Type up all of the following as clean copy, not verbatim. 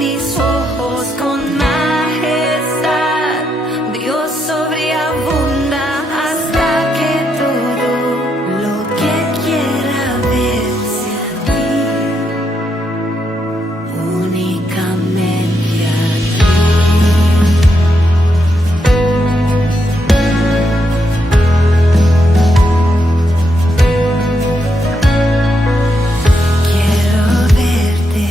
mis ojos con majestad. Dios sobreabunda hasta que todo lo que quiera verse a ti, únicamente a ti. Quiero verte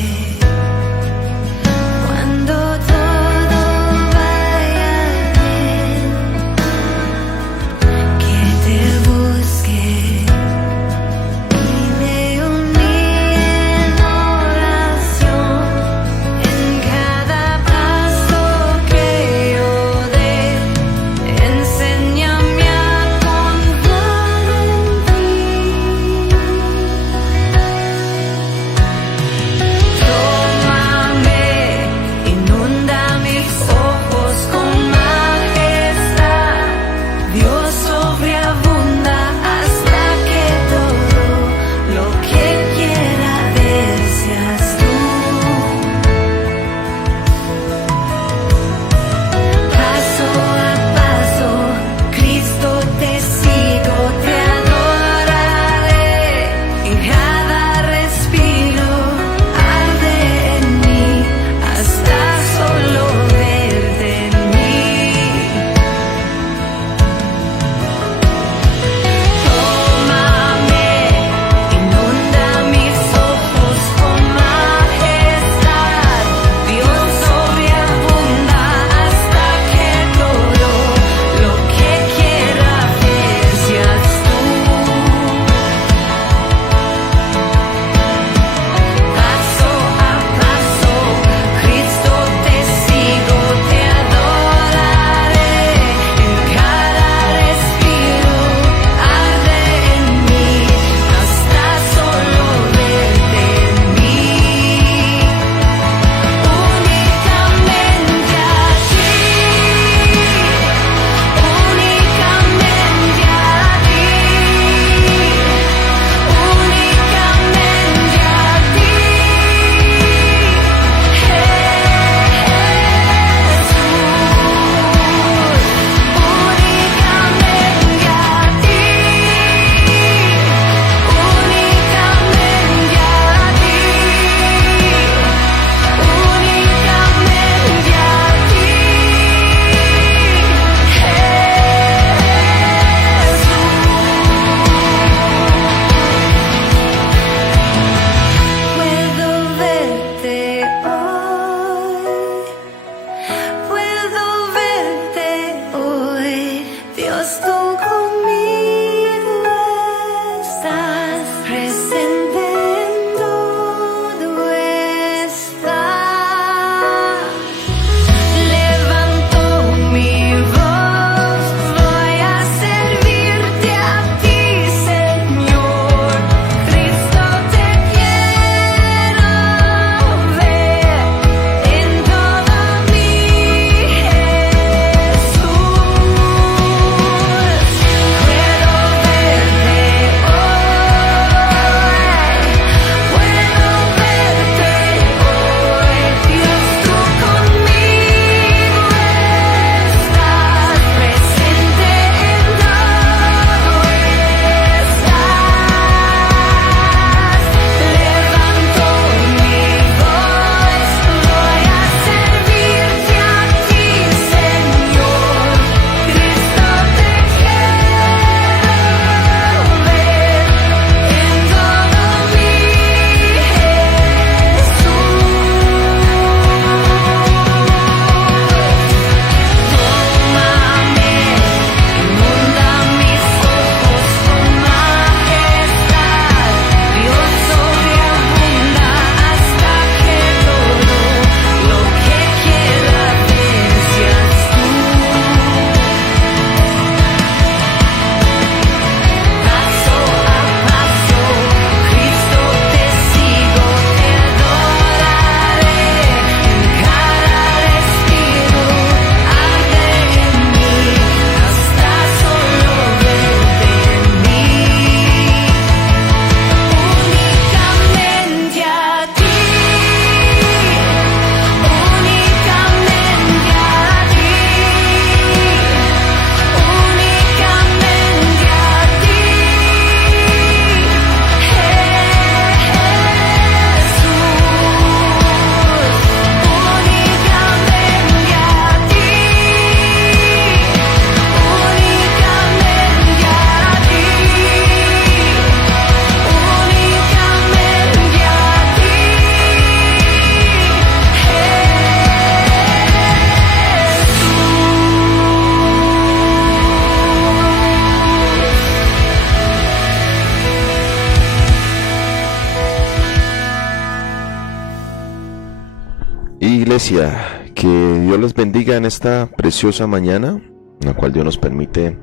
Iglesia, que Dios les bendiga en esta preciosa mañana, en la cual Dios nos permite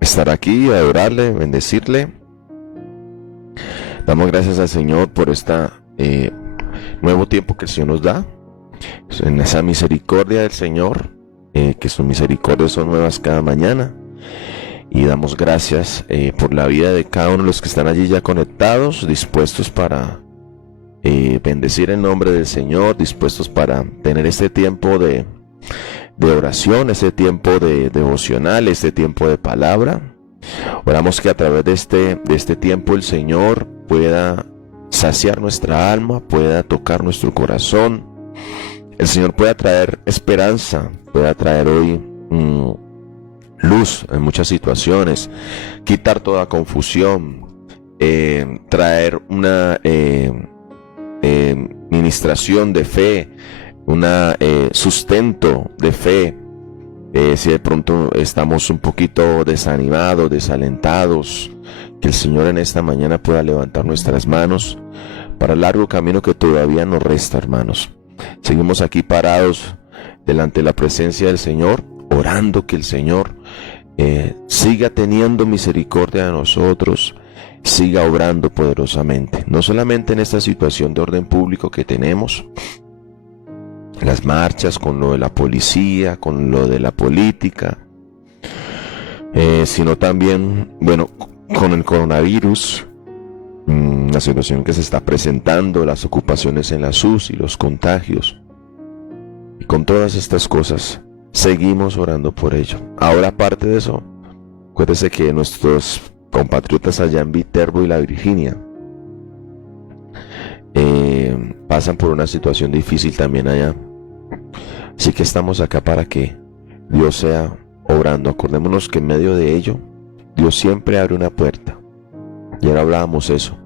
estar aquí, adorarle, bendecirle. Damos gracias al Señor por nuevo tiempo que el Señor nos da, en esa misericordia del Señor, que sus misericordias son nuevas cada mañana. Y damos gracias por la vida de cada uno de los que están allí ya conectados, dispuestos para bendecir el nombre del Señor, dispuestos para tener este tiempo de oración, este tiempo de devocional, este tiempo de palabra. Oramos que a través de este tiempo el Señor pueda saciar nuestra alma, pueda tocar nuestro corazón. El Señor pueda traer esperanza, pueda traer hoy luz en muchas situaciones, quitar toda confusión, traer una ministración de fe, sustento de fe. Si de pronto estamos un poquito desanimados, desalentados, que el Señor en esta mañana pueda levantar nuestras manos para el largo camino que todavía nos resta, hermanos. Seguimos aquí parados delante de la presencia del Señor, orando que el Señor siga teniendo misericordia de nosotros, siga obrando poderosamente, no solamente en esta situación de orden público que tenemos, las marchas, con lo de la policía, con lo de la política, sino también, con el coronavirus, la situación que se está presentando, las ocupaciones en las UCI, los contagios. Y con todas estas cosas, seguimos orando por ello. Ahora, aparte de eso, acuérdese que nuestros compatriotas allá en Viterbo y la Virginia pasan por una situación difícil también allá. Así que estamos acá para que Dios sea obrando. Acordémonos que en medio de ello, Dios siempre abre una puerta. Y ahora hablábamos eso,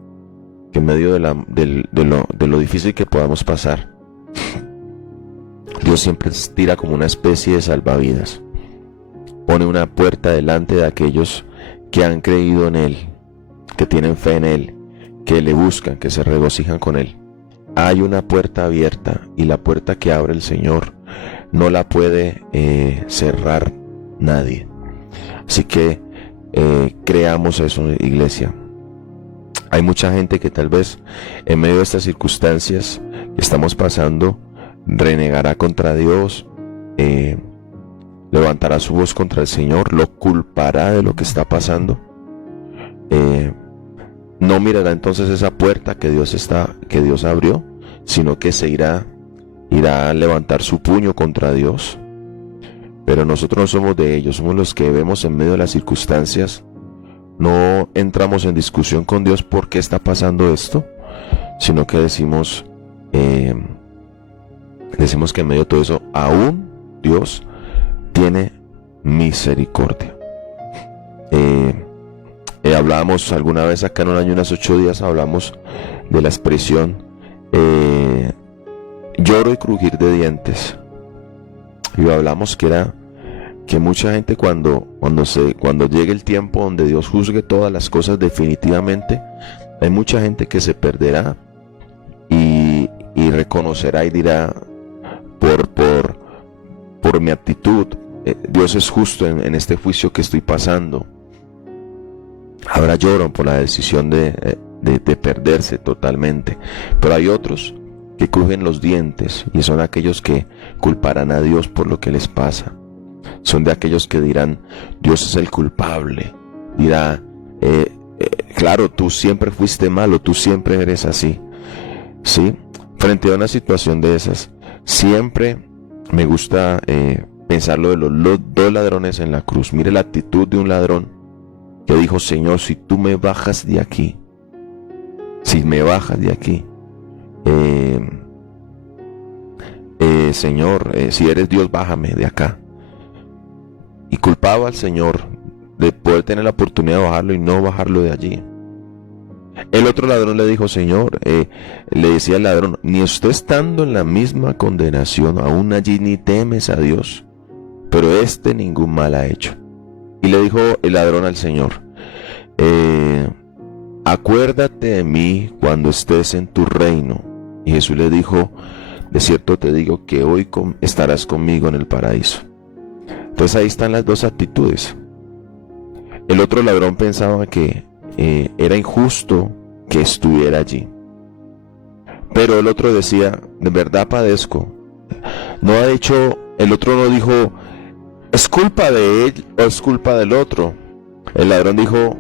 que en medio de lo difícil que podamos pasar, Dios siempre tira como una especie de salvavidas. Pone una puerta delante de aquellos que han creído en Él, que tienen fe en Él, que le buscan, que se regocijan con Él. Hay una puerta abierta, y la puerta que abre el Señor no la puede cerrar nadie. Así que creamos eso, iglesia. Hay mucha gente que tal vez en medio de estas circunstancias que estamos pasando renegará contra Dios, levantará su voz contra el Señor, lo culpará de lo que está pasando. No mirará entonces esa puerta que Dios abrió, sino que irá a levantar su puño contra Dios. Pero nosotros no somos de ellos, somos los que vemos en medio de las circunstancias. No entramos en discusión con Dios por qué está pasando esto, sino que decimos que en medio de todo eso aún Dios tiene misericordia. Hablábamos alguna vez acá en un año, unos 8 días, hablamos de la expresión lloro y crujir de dientes. Y hablamos que mucha gente cuando llegue el tiempo donde Dios juzgue todas las cosas definitivamente, hay mucha gente que se perderá y reconocerá y dirá por mi actitud, Dios es justo en este juicio que estoy pasando. Ahora lloran por la decisión de perderse totalmente. Pero hay otros que crujen los dientes, y son aquellos que culparán a Dios por lo que les pasa. Son de aquellos que dirán, Dios es el culpable. Dirá, claro, tú siempre fuiste malo, tú siempre eres así. ¿Sí? Frente a una situación de esas, siempre me gusta pensar lo de los 2 ladrones en la cruz. Mire la actitud de un ladrón que dijo, Señor, si tú me bajas de aquí, Señor, si eres Dios, bájame de acá. Y culpaba al Señor de poder tener la oportunidad de bajarlo y no bajarlo de allí. El otro ladrón le dijo, Señor, le decía al ladrón, ni usted estando en la misma condenación, aún allí ni temes a Dios, pero ningún mal ha hecho. Y le dijo el ladrón al Señor, acuérdate de mí cuando estés en tu reino. Y Jesús le dijo, de cierto te digo que hoy estarás conmigo en el paraíso. Entonces ahí están las dos actitudes. El otro ladrón pensaba que era injusto que estuviera allí, pero el otro decía, de verdad padezco. El otro no dijo, es culpa de él o es culpa del otro. El ladrón dijo,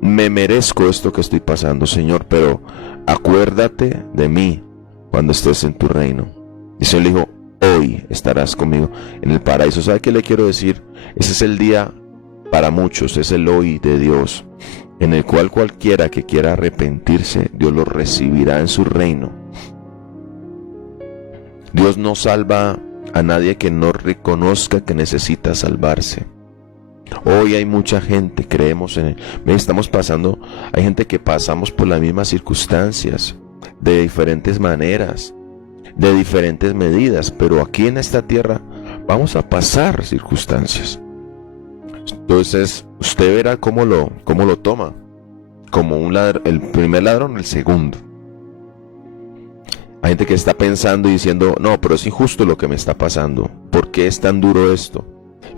me merezco esto que estoy pasando, Señor, pero acuérdate de mí cuando estés en tu reino. Y el Señor le dijo, hoy estarás conmigo en el paraíso. ¿Sabe qué le quiero decir? Ese es el día para muchos, es el hoy de Dios, en el cual cualquiera que quiera arrepentirse, Dios lo recibirá en su reino. Dios no salva a nadie que no reconozca que necesita salvarse. Hoy hay mucha gente, creemos en él. Hay gente que pasamos por las mismas circunstancias, de diferentes maneras, de diferentes medidas, pero aquí en esta tierra vamos a pasar circunstancias. Entonces usted verá cómo lo toma, como el primer ladrón, el segundo. Hay gente que está pensando y diciendo, no, pero es injusto lo que me está pasando, ¿por qué es tan duro esto?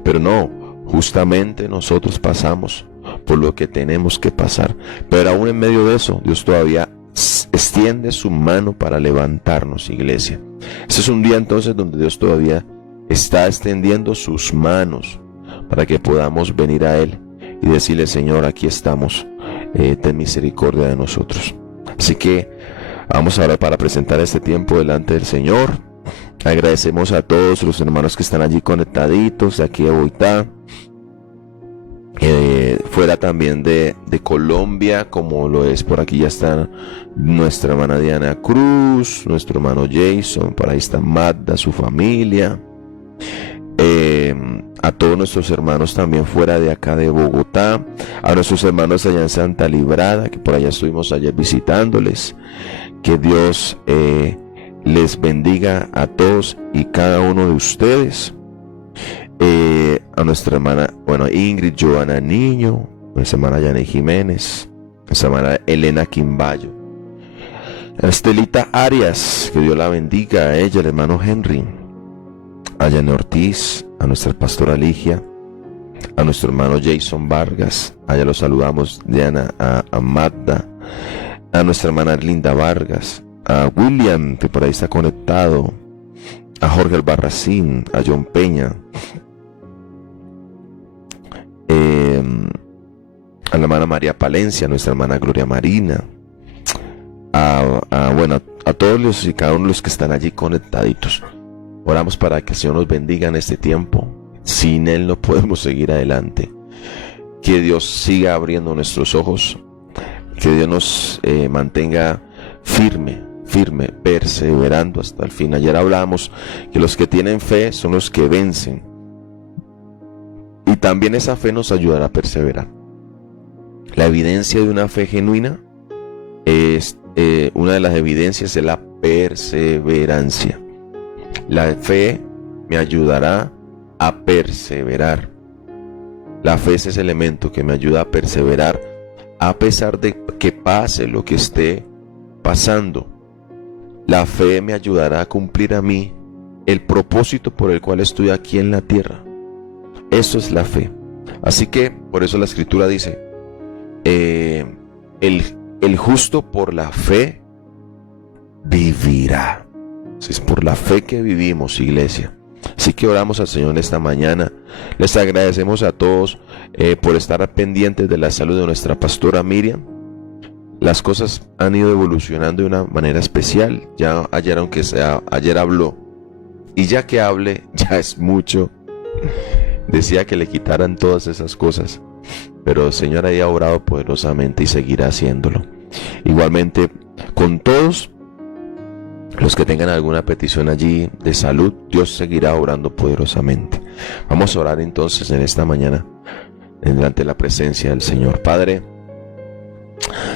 Pero no, justamente nosotros pasamos por lo que tenemos que pasar, pero aún en medio de eso, Dios todavía extiende su mano para levantarnos, iglesia. Este es un día entonces donde Dios todavía está extendiendo sus manos para que podamos venir a Él y decirle, Señor, aquí estamos, ten misericordia de nosotros. Así que vamos ahora para presentar este tiempo delante del Señor. Agradecemos a todos los hermanos que están allí conectaditos, de aquí de Bogotá, fuera también de Colombia, como lo es por aquí, ya está nuestra hermana Diana Cruz, nuestro hermano Jason, por ahí está Magda, su familia, a todos nuestros hermanos también fuera de acá de Bogotá, a nuestros hermanos allá en Santa Librada, que por allá estuvimos ayer visitándoles. Que Dios les bendiga a todos y cada uno de ustedes. A nuestra hermana, Ingrid Joana Niño, nuestra hermana Yané Jiménez, nuestra hermana Elena Quimbayo, a Estelita Arias, que Dios la bendiga, a ella, el hermano Henry, a Yané Ortiz, a nuestra pastora Ligia, a nuestro hermano Jason Vargas, allá los saludamos, Diana, a Magda, a nuestra hermana Linda Vargas, a William, que por ahí está conectado, a Jorge Albarracín, a John Peña, a la hermana María Palencia, a nuestra hermana Gloria Marina, a todos los y cada uno de los que están allí conectaditos. Oramos para que el Señor nos bendiga en este tiempo. Sin Él no podemos seguir adelante. Que Dios siga abriendo nuestros ojos, que Dios nos mantenga firme, perseverando hasta el fin. Ayer hablamos que los que tienen fe son los que vencen, y también esa fe nos ayudará a perseverar. La evidencia de una fe genuina es una de las evidencias de la perseverancia. La fe me ayudará a perseverar. La fe es ese elemento que me ayuda a perseverar a pesar de que pase lo que esté pasando. La fe me ayudará a cumplir a mí el propósito por el cual estoy aquí en la tierra. Eso es la fe. Así que por eso la Escritura dice, el justo por la fe vivirá. Es por la fe que vivimos, iglesia. Así que oramos al Señor esta mañana. Les agradecemos a todos por estar pendientes de la salud de nuestra pastora Miriam. Las cosas han ido evolucionando de una manera especial. Ya ayer habló, y ya que hable ya es mucho. Decía que le quitaran todas esas cosas, pero el Señor haya orado poderosamente y seguirá haciéndolo. Igualmente con todos los que tengan alguna petición allí de salud, Dios seguirá orando poderosamente. Vamos a orar entonces en esta mañana delante de la presencia del Señor. Padre,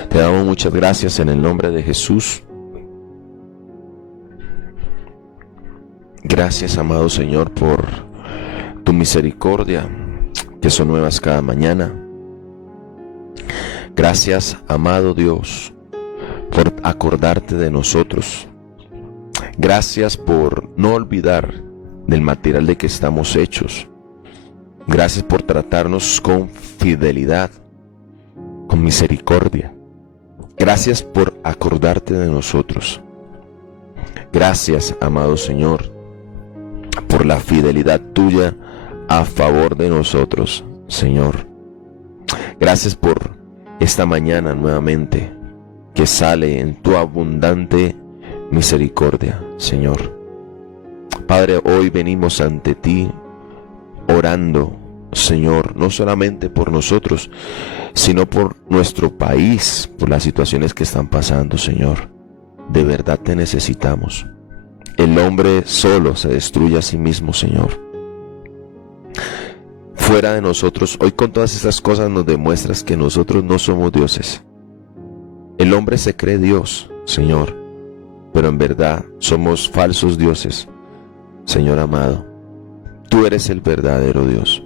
te damos muchas gracias en el nombre de Jesús. Gracias, amado Señor, por tu misericordia, que son nuevas cada mañana. Gracias, amado Dios, por acordarte de nosotros. Gracias por no olvidar del material de que estamos hechos. Gracias por tratarnos con fidelidad, con misericordia. Gracias por acordarte de nosotros. Gracias, amado Señor, por la fidelidad tuya a favor de nosotros, Señor. Gracias por esta mañana nuevamente que sale en tu abundante misericordia, Señor. Padre, hoy venimos ante ti orando, Señor, no solamente por nosotros, sino por nuestro país, por las situaciones que están pasando, Señor. De verdad te necesitamos. El hombre solo se destruye a sí mismo, Señor. Fuera de nosotros, hoy con todas estas cosas nos demuestras que nosotros no somos dioses. El hombre se cree Dios, Señor, pero en verdad somos falsos dioses, Señor amado. Tú eres el verdadero Dios.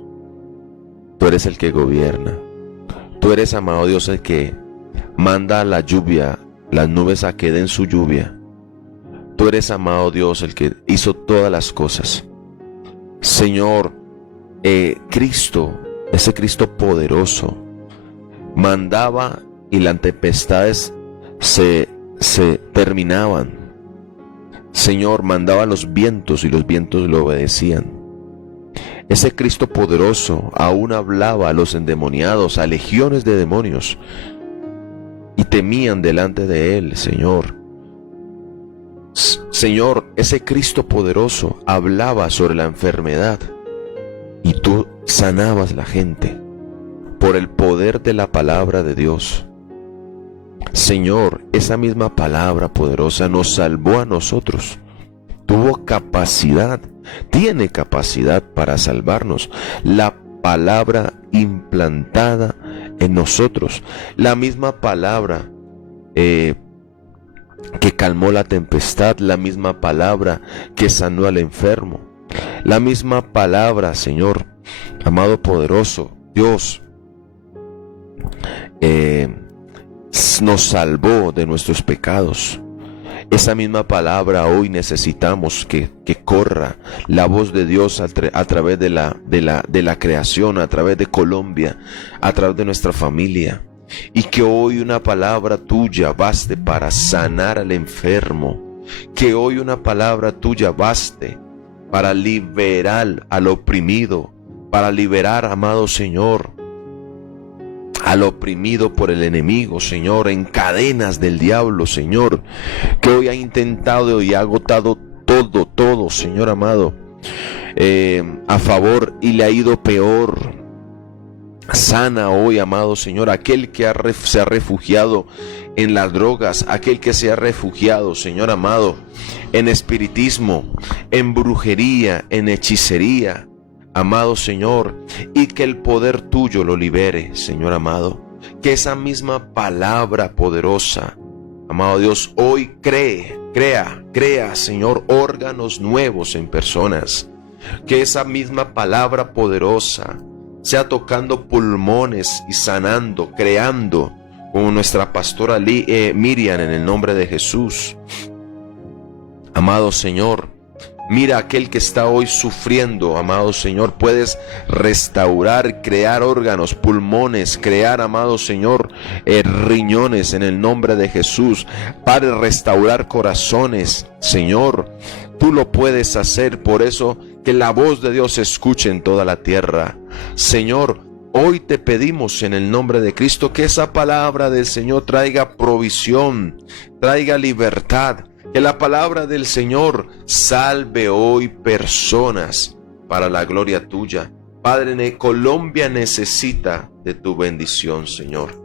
Tú eres el que gobierna. Tú eres, amado Dios, el que manda la lluvia, las nubes a que den su lluvia. Tú eres, amado Dios, el que hizo todas las cosas. Señor, Cristo, ese Cristo poderoso, mandaba y las tempestades se terminaban. Señor, mandaba los vientos y los vientos le obedecían. Ese Cristo poderoso aún hablaba a los endemoniados, a legiones de demonios, y temían delante de él, Señor. Señor, ese Cristo poderoso hablaba sobre la enfermedad y tú sanabas la gente por el poder de la palabra de Dios. Señor, esa misma palabra poderosa nos salvó a nosotros. Tuvo capacidad, tiene capacidad para salvarnos. La palabra implantada en nosotros, la misma palabra que calmó la tempestad, la misma palabra que sanó al enfermo, la misma palabra, Señor, amado poderoso, Dios, nos salvó de nuestros pecados. Esa misma palabra hoy necesitamos que corra la voz de Dios a través de la creación, a través de Colombia, a través de nuestra familia. Y que hoy una palabra tuya baste para sanar al enfermo. Que hoy una palabra tuya baste para liberar al oprimido, para liberar, amado Señor, al oprimido por el enemigo, Señor, en cadenas del diablo, Señor, que hoy ha intentado y ha agotado todo, Señor amado, a favor y le ha ido peor. Sana hoy, amado Señor, aquel que se ha refugiado en las drogas, aquel que se ha refugiado, Señor amado, en espiritismo, en brujería, en hechicería, amado Señor, y que el poder tuyo lo libere, Señor amado. Que esa misma palabra poderosa, amado Dios, hoy crea, Señor, órganos nuevos en personas. Que esa misma palabra poderosa sea tocando pulmones y sanando, creando, como nuestra pastora Miriam, en el nombre de Jesús. Amado Señor, mira aquel que está hoy sufriendo, amado Señor, puedes restaurar, crear órganos, pulmones, crear, amado Señor, riñones en el nombre de Jesús. Padre, restaurar corazones, Señor, tú lo puedes hacer. Por eso que la voz de Dios se escuche en toda la tierra. Señor, hoy te pedimos en el nombre de Cristo que esa palabra del Señor traiga provisión, traiga libertad. Que la palabra del Señor salve hoy personas para la gloria tuya. Padre, Colombia necesita de tu bendición, Señor.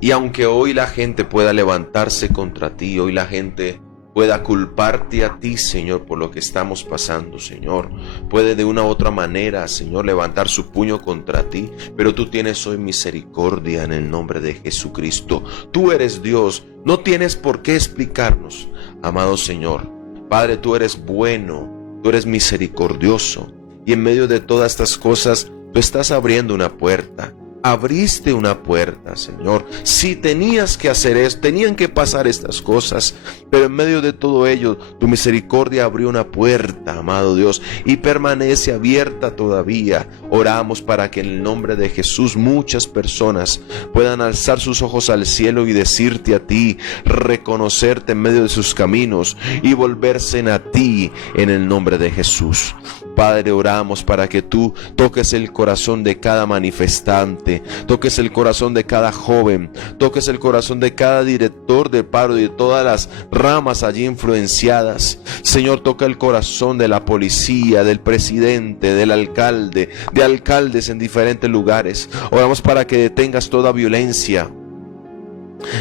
Y aunque hoy la gente pueda levantarse contra ti, hoy la gente pueda culparte a ti, Señor, por lo que estamos pasando, Señor. Puede de una u otra manera, Señor, levantar su puño contra ti, pero tú tienes hoy misericordia en el nombre de Jesucristo. Tú eres Dios, no tienes por qué explicarnos, amado Señor. Padre, tú eres bueno, tú eres misericordioso, y en medio de todas estas cosas, tú estás abriendo una puerta. abriste una puerta, Señor. Sí, tenías que hacer esto, tenían que pasar estas cosas, pero en medio de todo ello, tu misericordia abrió una puerta, amado Dios, y permanece abierta todavía. Oramos para que en el nombre de Jesús muchas personas puedan alzar sus ojos al cielo y decirte a ti, reconocerte en medio de sus caminos y volverse a ti en el nombre de Jesús. Padre, oramos para que tú toques el corazón de cada manifestante, toques el corazón de cada joven, toques el corazón de cada director de paro y de todas las ramas allí influenciadas. Señor, toca el corazón de la policía, del presidente, del alcalde, de alcaldes en diferentes lugares. Oramos para que detengas toda violencia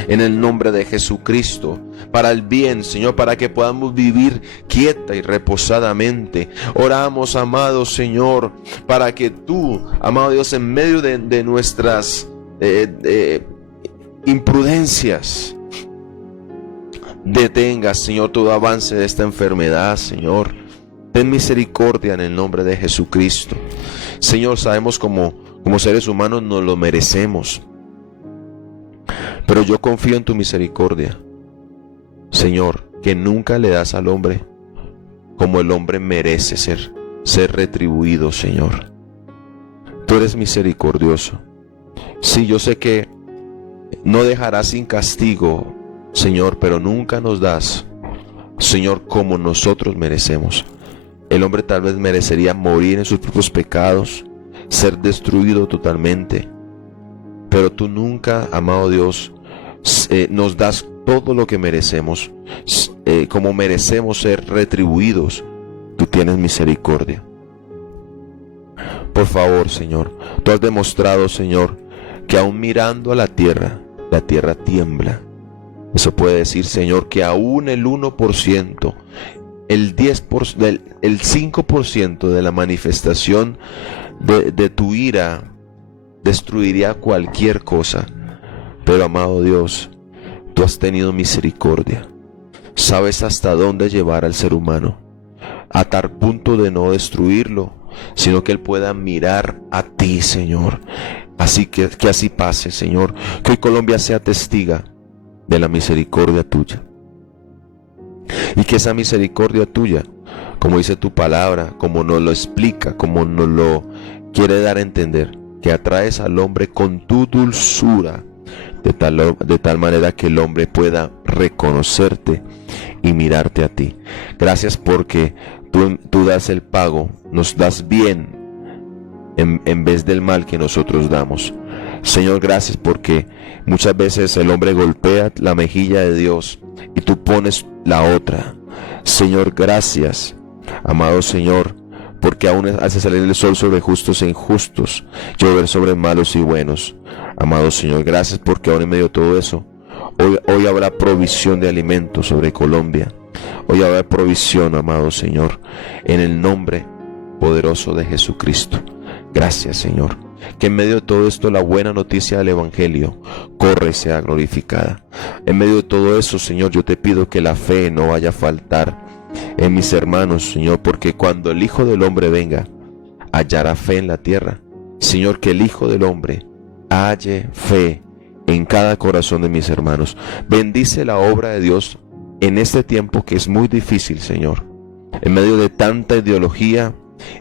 en el nombre de Jesucristo, para el bien, Señor, para que podamos vivir quieta y reposadamente. Oramos, amado Señor, para que tú, amado Dios, en medio de nuestras imprudencias, detengas, Señor, todo avance de esta enfermedad, Señor. Ten misericordia en el nombre de Jesucristo. Señor, sabemos como seres humanos no lo merecemos, pero yo confío en tu misericordia, Señor, que nunca le das al hombre como el hombre merece ser retribuido, Señor. Tú eres misericordioso. Sí, yo sé que no dejarás sin castigo, Señor, pero nunca nos das, Señor, como nosotros merecemos. El hombre tal vez merecería morir en sus propios pecados, ser destruido totalmente, pero tú nunca, amado Dios, nos das todo lo que merecemos, como merecemos ser retribuidos. Tú tienes misericordia. Por favor, Señor, tú has demostrado, Señor, que aún mirando a la tierra tiembla. Eso puede decir, Señor, que aún el 1%, el 10%, el 5% de la manifestación de tu ira destruiría cualquier cosa. Pero, amado Dios, tú has tenido misericordia. Sabes hasta dónde llevar al ser humano, a tal punto de no destruirlo, sino que él pueda mirar a ti, Señor. Así que así pase, Señor. Que hoy Colombia sea testiga de la misericordia tuya. Y que esa misericordia tuya, como dice tu palabra, como nos lo explica, como nos lo quiere dar a entender, que atraes al hombre con tu dulzura, de tal manera que el hombre pueda reconocerte y mirarte a ti. Gracias porque tú das el pago, nos das bien en vez del mal que nosotros damos. Señor, gracias porque muchas veces el hombre golpea la mejilla de Dios y tú pones la otra. Señor, gracias, amado Señor, porque aún hace salir el sol sobre justos e injustos, llover sobre malos y buenos. Amado Señor, gracias porque aún en medio de todo eso, hoy habrá provisión de alimentos sobre Colombia. Hoy habrá provisión, amado Señor, en el nombre poderoso de Jesucristo. Gracias, Señor. Que en medio de todo esto la buena noticia del Evangelio corre y sea glorificada. En medio de todo eso, Señor, yo te pido que la fe no vaya a faltar en mis hermanos, Señor, porque cuando el Hijo del Hombre venga, hallará fe en la tierra. Señor, que el Hijo del Hombre halle fe en cada corazón de mis hermanos. Bendice la obra de Dios en este tiempo que es muy difícil, Señor. En medio de tanta ideología,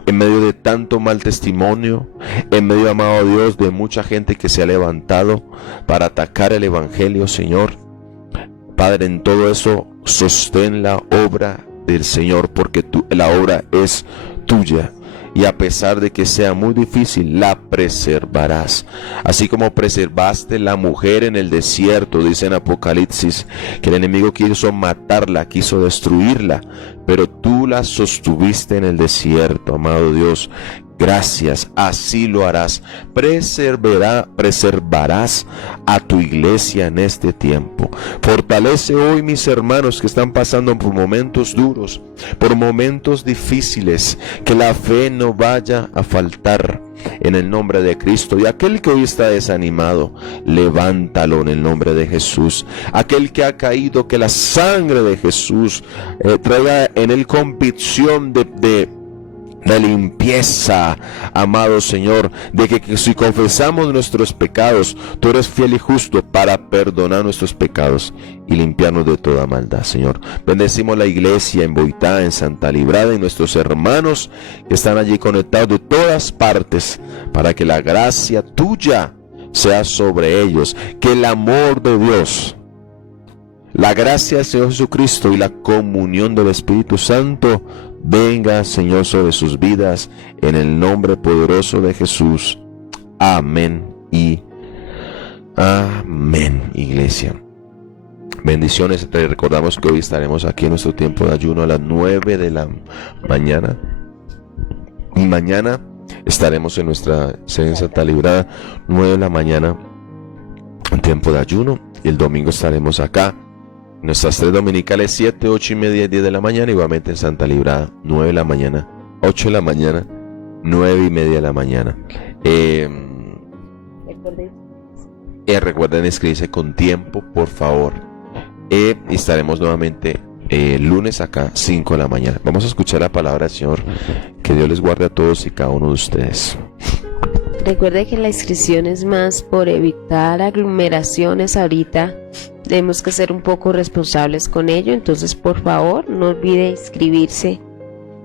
en medio de tanto mal testimonio, en medio, amado Dios, de mucha gente que se ha levantado para atacar el Evangelio, Señor. Padre, en todo eso, sostén la obra del Señor, porque la obra es tuya. Y a pesar de que sea muy difícil, la preservarás. Así como preservaste la mujer en el desierto, dice en Apocalipsis, que el enemigo quiso matarla, quiso destruirla, pero tú la sostuviste en el desierto, amado Dios. Gracias, así lo harás. Preservarás a tu iglesia en este tiempo. Fortalece hoy mis hermanos que están pasando por momentos duros, por momentos difíciles, que la fe no vaya a faltar en el nombre de Cristo. Y aquel que hoy está desanimado, levántalo en el nombre de Jesús. Aquel que ha caído, que la sangre de Jesús traiga en él convicción de de limpieza, amado Señor, de que si confesamos nuestros pecados, tú eres fiel y justo para perdonar nuestros pecados y limpiarnos de toda maldad, Señor. Bendecimos la iglesia en Boitá, en Santa Librada, y nuestros hermanos que están allí conectados de todas partes, para que la gracia tuya sea sobre ellos, que el amor de Dios, la gracia del Señor Jesucristo y la comunión del Espíritu Santo venga, Señor, sobre sus vidas, en el nombre poderoso de Jesús. Amén y amén, iglesia. Bendiciones. Te recordamos que hoy estaremos aquí en nuestro tiempo de ayuno a las 9 de la mañana. Y mañana estaremos en nuestra sede en Santa Librada, 9 de la mañana, en tiempo de ayuno. Y el domingo estaremos acá. Nuestras 3 dominicales, 7, 8 y media, 10 de la mañana. Igualmente en Santa Librada, 9 de la mañana, 8 de la mañana, 9 y media de la mañana. Recuerden inscribirse con tiempo, por favor. Y estaremos nuevamente el lunes acá, 5 de la mañana. Vamos a escuchar la palabra del Señor. Que Dios les guarde a todos y cada uno de ustedes. Recuerde que la inscripción es más por evitar aglomeraciones ahorita. Tenemos que ser un poco responsables con ello. Entonces, por favor, no olvide inscribirse.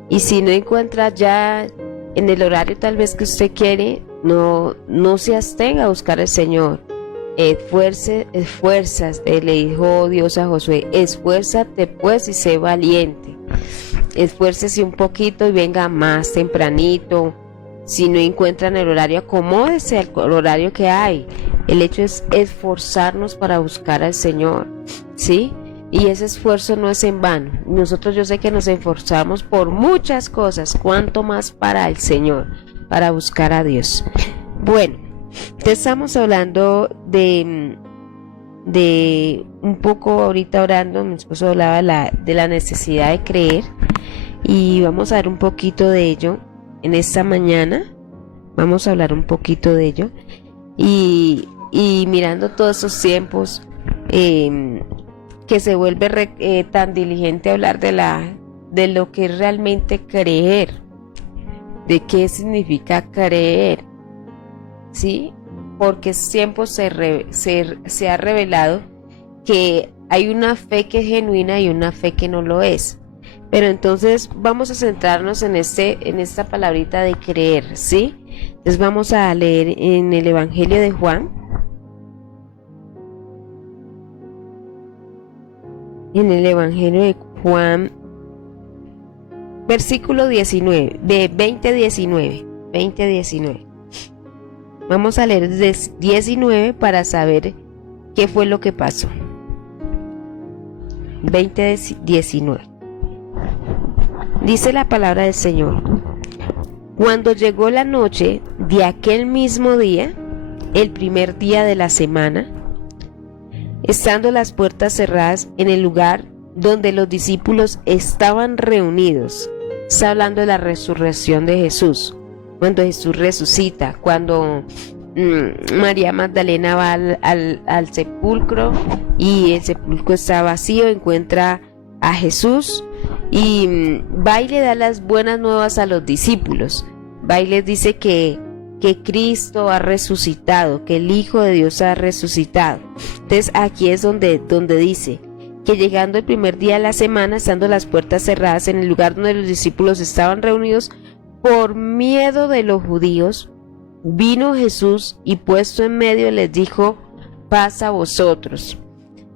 Y si no encuentra ya en el horario tal vez que usted quiere, no se abstenga a buscar al Señor. Esfuérzate, le dijo Dios a Josué, esfuérzate pues y sé valiente. Esfuércese un poquito y venga más tempranito. Si no encuentran el horario, acomódese al horario que hay. El hecho es esforzarnos para buscar al Señor, ¿sí? Y ese esfuerzo no es en vano. Nosotros, yo sé que nos esforzamos por muchas cosas, cuanto más para el Señor, para buscar a Dios. Bueno, te estamos hablando de un poco ahorita orando. Mi esposo hablaba de la necesidad de creer, y vamos a ver un poquito de ello en esta mañana. Vamos a hablar un poquito de ello y mirando todos esos tiempos que se vuelve tan diligente hablar de lo que es realmente creer, de qué significa creer, ¿sí? Porque tiempo se ha revelado que hay una fe que es genuina y una fe que no lo es. Pero entonces vamos a centrarnos en esta palabrita de creer, ¿sí? Entonces vamos a leer en el Evangelio de Juan. En el Evangelio de Juan, versículo 19, de 20-19. Vamos a leer desde 19 para saber qué fue lo que pasó. 20-19. Dice la palabra del Señor: cuando llegó la noche de aquel mismo día, el primer día de la semana, estando las puertas cerradas en el lugar donde los discípulos estaban reunidos, está hablando de la resurrección de Jesús, cuando Jesús resucita, cuando María Magdalena va al sepulcro y el sepulcro está vacío, encuentra a Jesús y va y le da las buenas nuevas a los discípulos. Va y les dice que Cristo ha resucitado, que el Hijo de Dios ha resucitado. Entonces aquí es donde dice que llegando el primer día de la semana, estando las puertas cerradas en el lugar donde los discípulos estaban reunidos, por miedo de los judíos, vino Jesús y puesto en medio les dijo: paz a vosotros.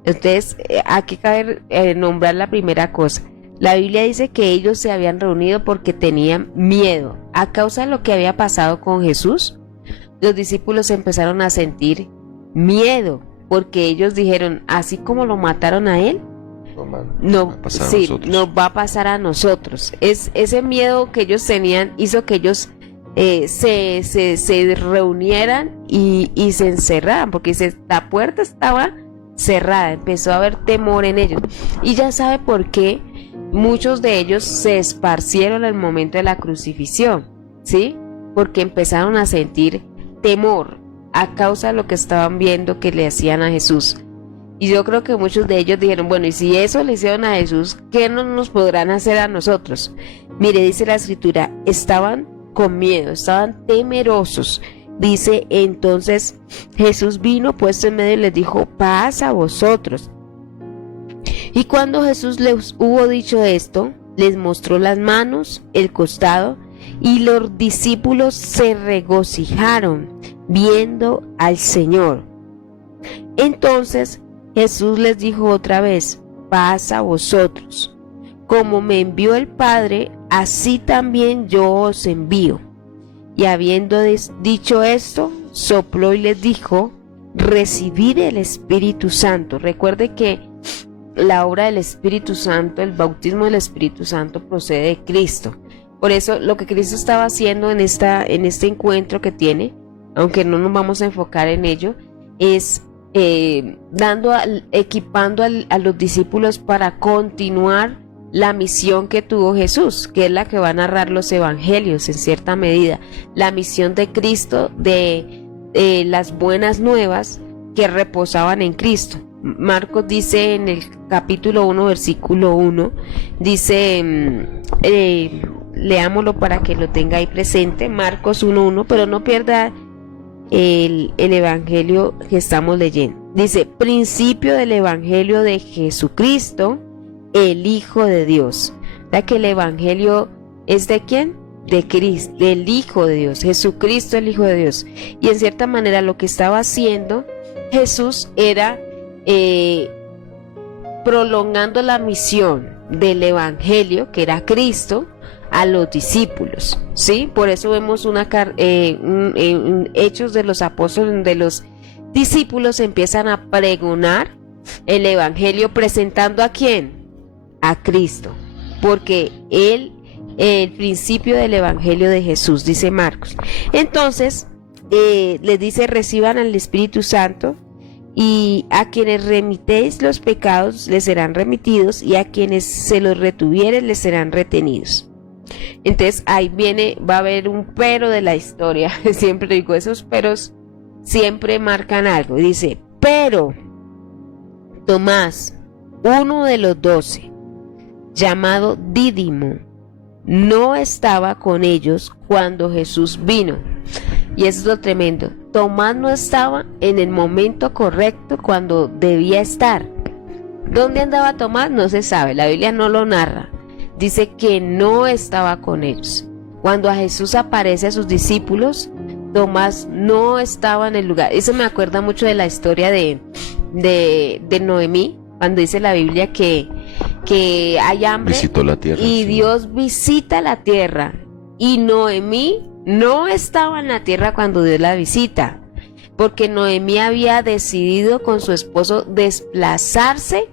Entonces aquí cabe nombrar la primera cosa. La Biblia dice que ellos se habían reunido porque tenían miedo. A causa de lo que había pasado con Jesús, los discípulos empezaron a sentir miedo, porque ellos dijeron: así como lo mataron a él, nos va a pasar a nosotros. Ese miedo que ellos tenían hizo que ellos se reunieran y se encerraran, porque la puerta estaba cerrada. Empezó a haber temor en ellos, y ya sabe por qué muchos de ellos se esparcieron al momento de la crucifixión, ¿sí? Porque empezaron a sentir temor a causa de lo que estaban viendo que le hacían a Jesús. Y yo creo que muchos de ellos dijeron: bueno, y si eso le hicieron a Jesús, ¿qué no nos podrán hacer a nosotros? Mire, dice la escritura, estaban con miedo, estaban temerosos. Dice, entonces Jesús vino puesto en medio y les dijo, paz a vosotros. Y cuando Jesús les hubo dicho esto, les mostró las manos, el costado, y los discípulos se regocijaron viendo al Señor. Entonces Jesús les dijo otra vez, paz a vosotros. Como me envió el Padre, así también yo os envío. Y habiendo dicho esto, sopló y les dijo, recibid el Espíritu Santo. Recuerde que la obra del Espíritu Santo, el bautismo del Espíritu Santo procede de Cristo. Por eso lo que Cristo estaba haciendo en este encuentro que tiene, aunque no nos vamos a enfocar en ello, es equipando a los discípulos para continuar la misión que tuvo Jesús, que es la que va a narrar los evangelios en cierta medida, la misión de Cristo, de las buenas nuevas que reposaban en Cristo. Marcos dice en el capítulo 1, versículo 1, dice, leámoslo para que lo tenga ahí presente, Marcos 1:1, pero no pierda el evangelio que estamos leyendo. Dice, principio del evangelio de Jesucristo, el Hijo de Dios. O sea que el evangelio es ¿de quién? De Cristo, del Hijo de Dios, Jesucristo el Hijo de Dios. Y en cierta manera lo que estaba haciendo Jesús era prolongando la misión del evangelio, que era Cristo, a los discípulos, ¿sí? Por eso vemos en Hechos de los Apóstoles, donde los discípulos empiezan a pregonar el evangelio, presentando ¿a quién? A Cristo, porque el principio del evangelio de Jesús, dice Marcos. Entonces les dice, reciban al Espíritu Santo, y a quienes remitéis los pecados les serán remitidos, y a quienes se los retuvieren les serán retenidos. Entonces ahí va a haber un pero de la historia. Siempre digo, esos peros siempre marcan algo. Dice, pero Tomás, uno de los 12, llamado Dídimo, no estaba con ellos cuando Jesús vino. Y eso es lo tremendo. Tomás no estaba en el momento correcto cuando debía estar. ¿Dónde andaba Tomás? No se sabe, la Biblia no lo narra. Dice que no estaba con ellos. Cuando a Jesús aparece a sus discípulos, Tomás no estaba en el lugar. Eso me acuerda mucho de la historia de Noemí, cuando dice la Biblia que hay hambre, visitó la tierra, y sí. Dios visita la tierra, y Noemí no estaba en la tierra cuando Dios la visita, porque Noemí había decidido con su esposo desplazarse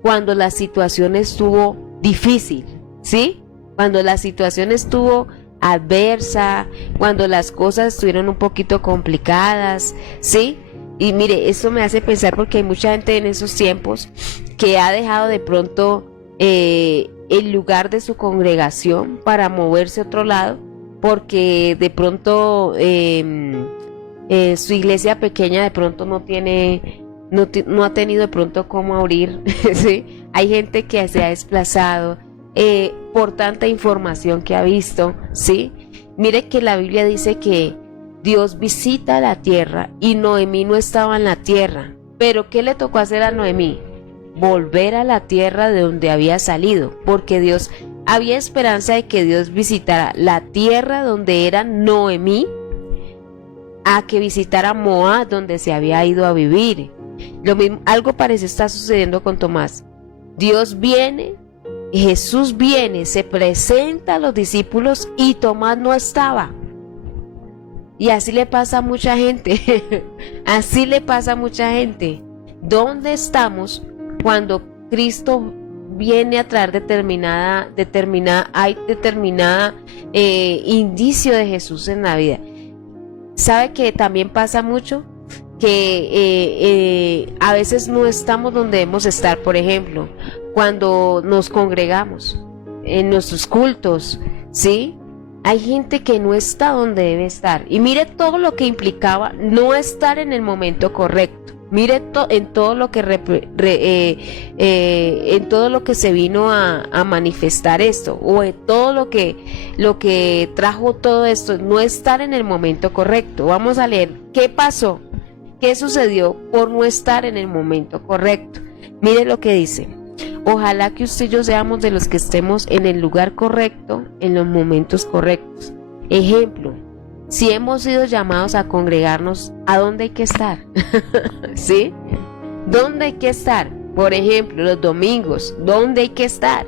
cuando la situación estuvo difícil, ¿sí? Cuando la situación estuvo adversa, cuando las cosas estuvieron un poquito complicadas, ¿sí? Y mire, esto me hace pensar porque hay mucha gente en esos tiempos que ha dejado de pronto el lugar de su congregación para moverse a otro lado, porque de pronto su iglesia pequeña de pronto no ha tenido de pronto cómo abrir, ¿sí? Hay gente que se ha desplazado por tanta información que ha visto, ¿sí? Mire que la Biblia dice que Dios visita la tierra y Noemí no estaba en la tierra. Pero ¿qué le tocó hacer a Noemí? Volver a la tierra de donde había salido, porque había esperanza de que Dios visitara la tierra donde era Noemí, a que visitara Moab, donde se había ido a vivir. Lo mismo, algo parece está sucediendo con Tomás. Dios viene, Jesús viene, se presenta a los discípulos y Tomás no estaba. Y así le pasa a mucha gente. Así le pasa a mucha gente. ¿Dónde estamos cuando Cristo viene a traer determinada indicio de Jesús en la vida? ¿Sabe que también pasa mucho? Que a veces no estamos donde debemos estar. Por ejemplo, cuando nos congregamos en nuestros cultos, ¿sí? Hay gente que no está donde debe estar. Y mire todo lo que implicaba no estar en el momento correcto. Mire en todo lo que en todo lo que se vino a manifestar esto, o en todo lo que trajo todo esto, no estar en el momento correcto. Vamos a leer qué pasó, qué sucedió por no estar en el momento correcto. Mire lo que dice: ojalá que usted y yo seamos de los que estemos en el lugar correcto, en los momentos correctos. Ejemplo: si hemos sido llamados a congregarnos, ¿a dónde hay que estar? ¿Sí? ¿Dónde hay que estar? Por ejemplo, los domingos, ¿dónde hay que estar?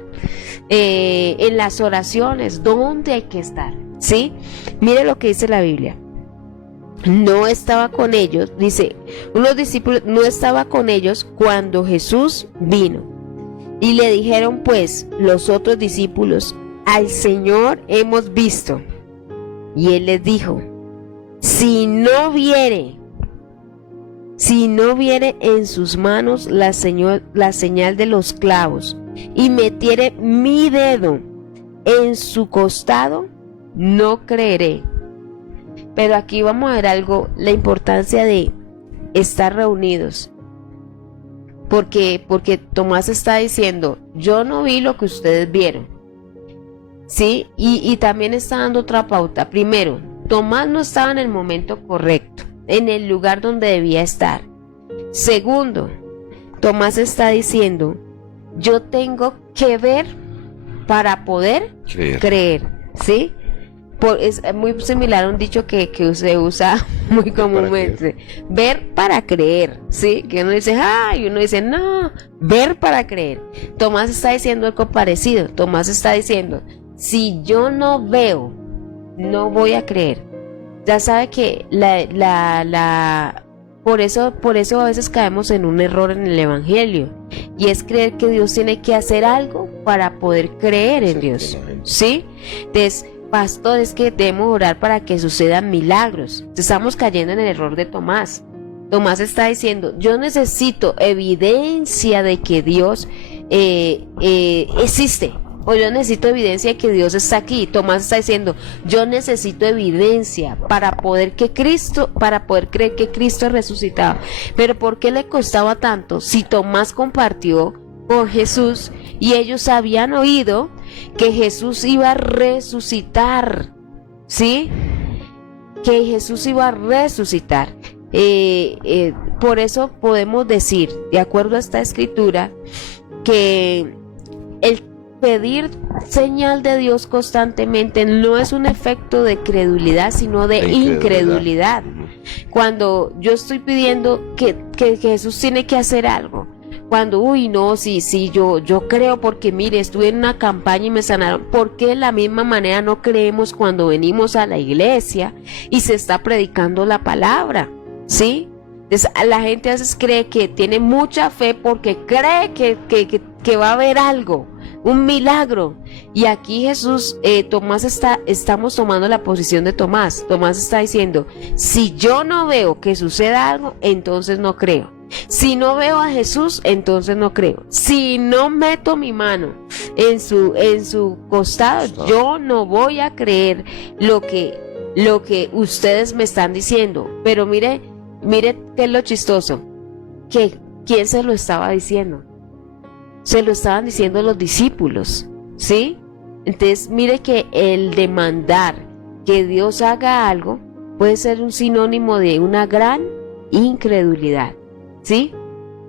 En las oraciones, ¿dónde hay que estar? ¿Sí? Mire lo que dice la Biblia. No estaba con ellos, dice, unos discípulos, no estaba con ellos cuando Jesús vino. Y le dijeron pues los otros discípulos: al Señor hemos visto. Y él les dijo: si no viere en sus manos la señal de los clavos, y metiere mi dedo en su costado, no creeré. Pero aquí vamos a ver algo, la importancia de estar reunidos. Porque Tomás está diciendo: yo no vi lo que ustedes vieron. ¿Sí? Y también está dando otra pauta. Primero, Tomás no estaba en el momento correcto, en el lugar donde debía estar. Segundo, Tomás está diciendo: yo tengo que ver para poder creer. ¿Sí? Es muy similar a un dicho que se usa muy comúnmente: ver para creer. ¿Sí? Que uno dice y uno dice no, ver para creer. Tomás está diciendo algo parecido. Tomás está diciendo: si yo no veo, no voy a creer. Ya sabe que por eso a veces caemos en un error en el evangelio, y es creer que Dios tiene que hacer algo para poder creer en Dios. ¿Sí? Entonces, pastor, es que debemos orar para que sucedan milagros. Estamos cayendo en el error de Tomás. Tomás está diciendo: yo necesito evidencia de que Dios existe. O yo necesito evidencia de que Dios está aquí. Tomás está diciendo: yo necesito evidencia para poder creer que Cristo es resucitado. Pero ¿por qué le costaba tanto? Si Tomás compartió con Jesús y ellos habían oído que Jesús iba a resucitar. ¿Sí? Que Jesús iba a resucitar. Por eso podemos decir, de acuerdo a esta escritura, que el pedir señal de Dios constantemente no es un efecto de credulidad, sino de incredulidad. Cuando yo estoy pidiendo que Jesús tiene que hacer algo, cuando yo creo porque mire, estuve en una campaña y me sanaron, ¿por qué de la misma manera no creemos cuando venimos a la iglesia y se está predicando la palabra? ¿Sí? Entonces, la gente a veces cree que tiene mucha fe porque cree que va a haber algo, un milagro. Y aquí estamos tomando la posición de Tomás. Tomás está diciendo: si yo no veo que suceda algo, entonces no creo. Si no veo a Jesús, entonces no creo. Si no meto mi mano en su costado, yo no voy a creer lo que ustedes me están diciendo. Pero mire qué es lo chistoso, que ¿quién se lo estaba diciendo? Se lo estaban diciendo los discípulos, ¿sí? Entonces mire que el demandar que Dios haga algo puede ser un sinónimo de una gran incredulidad, ¿sí?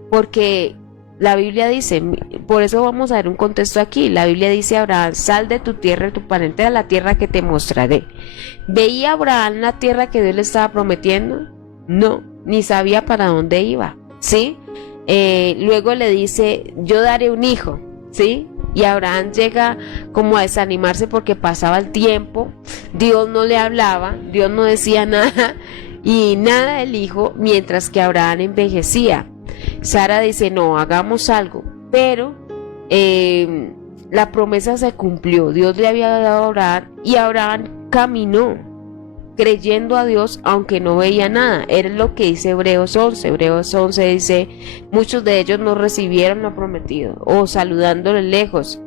Porque la Biblia dice, por eso vamos a ver un contexto aquí. La Biblia dice a Abraham: sal de tu tierra y tu parentela a la tierra que te mostraré. ¿Veía Abraham la tierra que Dios le estaba prometiendo? No, ni sabía para dónde iba, ¿sí? Luego le dice: yo daré un hijo, ¿sí? Y Abraham llega como a desanimarse porque pasaba el tiempo, Dios no le hablaba, Dios no decía nada, y nada del hijo, mientras que Abraham envejecía. Sara dice: no, hagamos algo. Pero la promesa se cumplió, Dios le había dado a Abraham, y Abraham caminó creyendo a Dios aunque no veía nada. Era lo que dice Hebreos 11. Hebreos 11 dice: muchos de ellos no recibieron lo prometido, o saludándole lejos.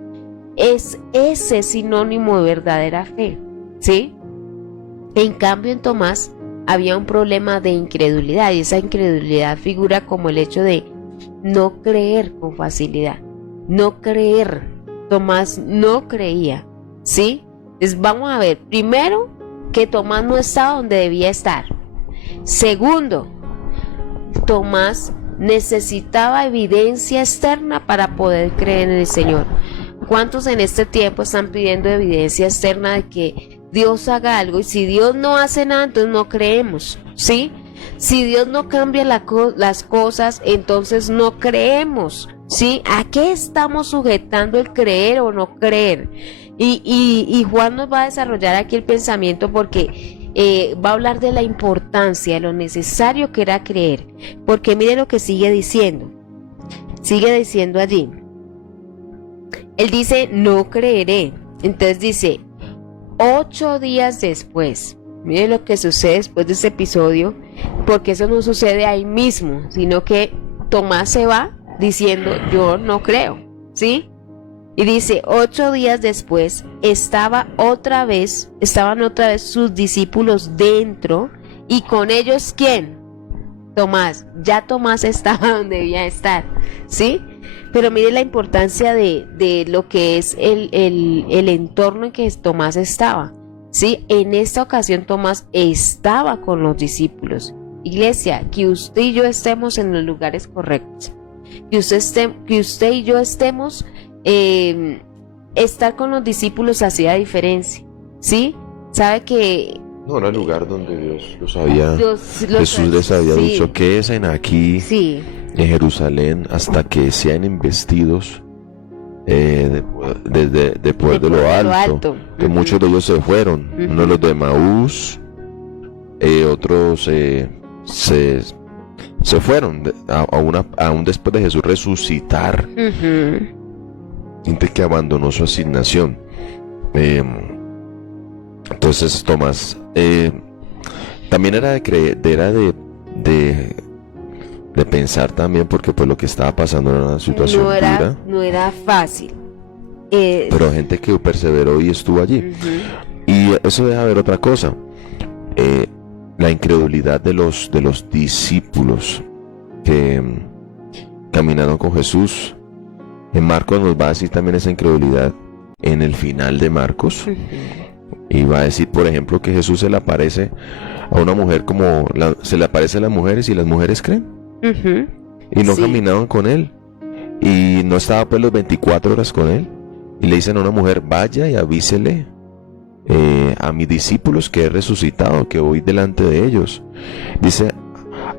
Es ese sinónimo de verdadera fe, ¿sí? En cambio, en Tomás había un problema de incredulidad, y esa incredulidad figura como el hecho de no creer con facilidad, no creer. Tomás no creía, ¿sí? Entonces vamos a ver, primero, que Tomás no estaba donde debía estar. Segundo, Tomás necesitaba evidencia externa para poder creer en el Señor. ¿Cuántos en este tiempo están pidiendo evidencia externa de que Dios haga algo? Y si Dios no hace nada, entonces no creemos, ¿sí? Si Dios no cambia las cosas, entonces no creemos, ¿sí? ¿A qué estamos sujetando el creer o no creer? Y Juan nos va a desarrollar aquí el pensamiento porque va a hablar de la importancia, de lo necesario que era creer. Porque mire lo que sigue diciendo allí. Él dice, no creeré. Entonces dice, 8 días después. Mire lo que sucede después de este episodio, porque eso no sucede ahí mismo, sino que Tomás se va diciendo, yo no creo, ¿sí? Y dice, 8 días después estaban otra vez sus discípulos dentro, y con ellos, ¿quién? Tomás. Ya Tomás estaba donde debía estar, ¿sí? Pero mire la importancia de lo que es el entorno en que Tomás estaba, ¿sí? En esta ocasión Tomás estaba con los discípulos. Iglesia, que usted y yo estemos en los lugares correctos, que usted y yo estemos, estar con los discípulos hacía diferencia, ¿sí? Sabe que No era el lugar donde Dios los había, Jesús Jesús les había sí, dicho que es en aquí, sí, en Jerusalén, hasta que sean investidos de poder de lo alto. Que muchos de ellos se fueron, uno de los de Maús, otros se fueron, aún después de Jesús resucitar. Gente que abandonó su asignación. Entonces Tomás también era de creer, era de pensar también, porque pues lo que estaba pasando era una situación dura. No era fácil. Pero gente que perseveró y estuvo allí. Y eso deja ver otra cosa. La incredulidad de los discípulos que caminaron con Jesús. En Marcos nos va a decir también esa incredulidad en el final de Marcos. Y va a decir, por ejemplo, que Jesús se le aparece a una mujer como se le aparece a las mujeres, y las mujeres creen. Y no caminaban con él. Y no estaba pues los 24 horas con él. Y le dicen a una mujer, vaya y avísele a mis discípulos que he resucitado, que voy delante de ellos. Dice,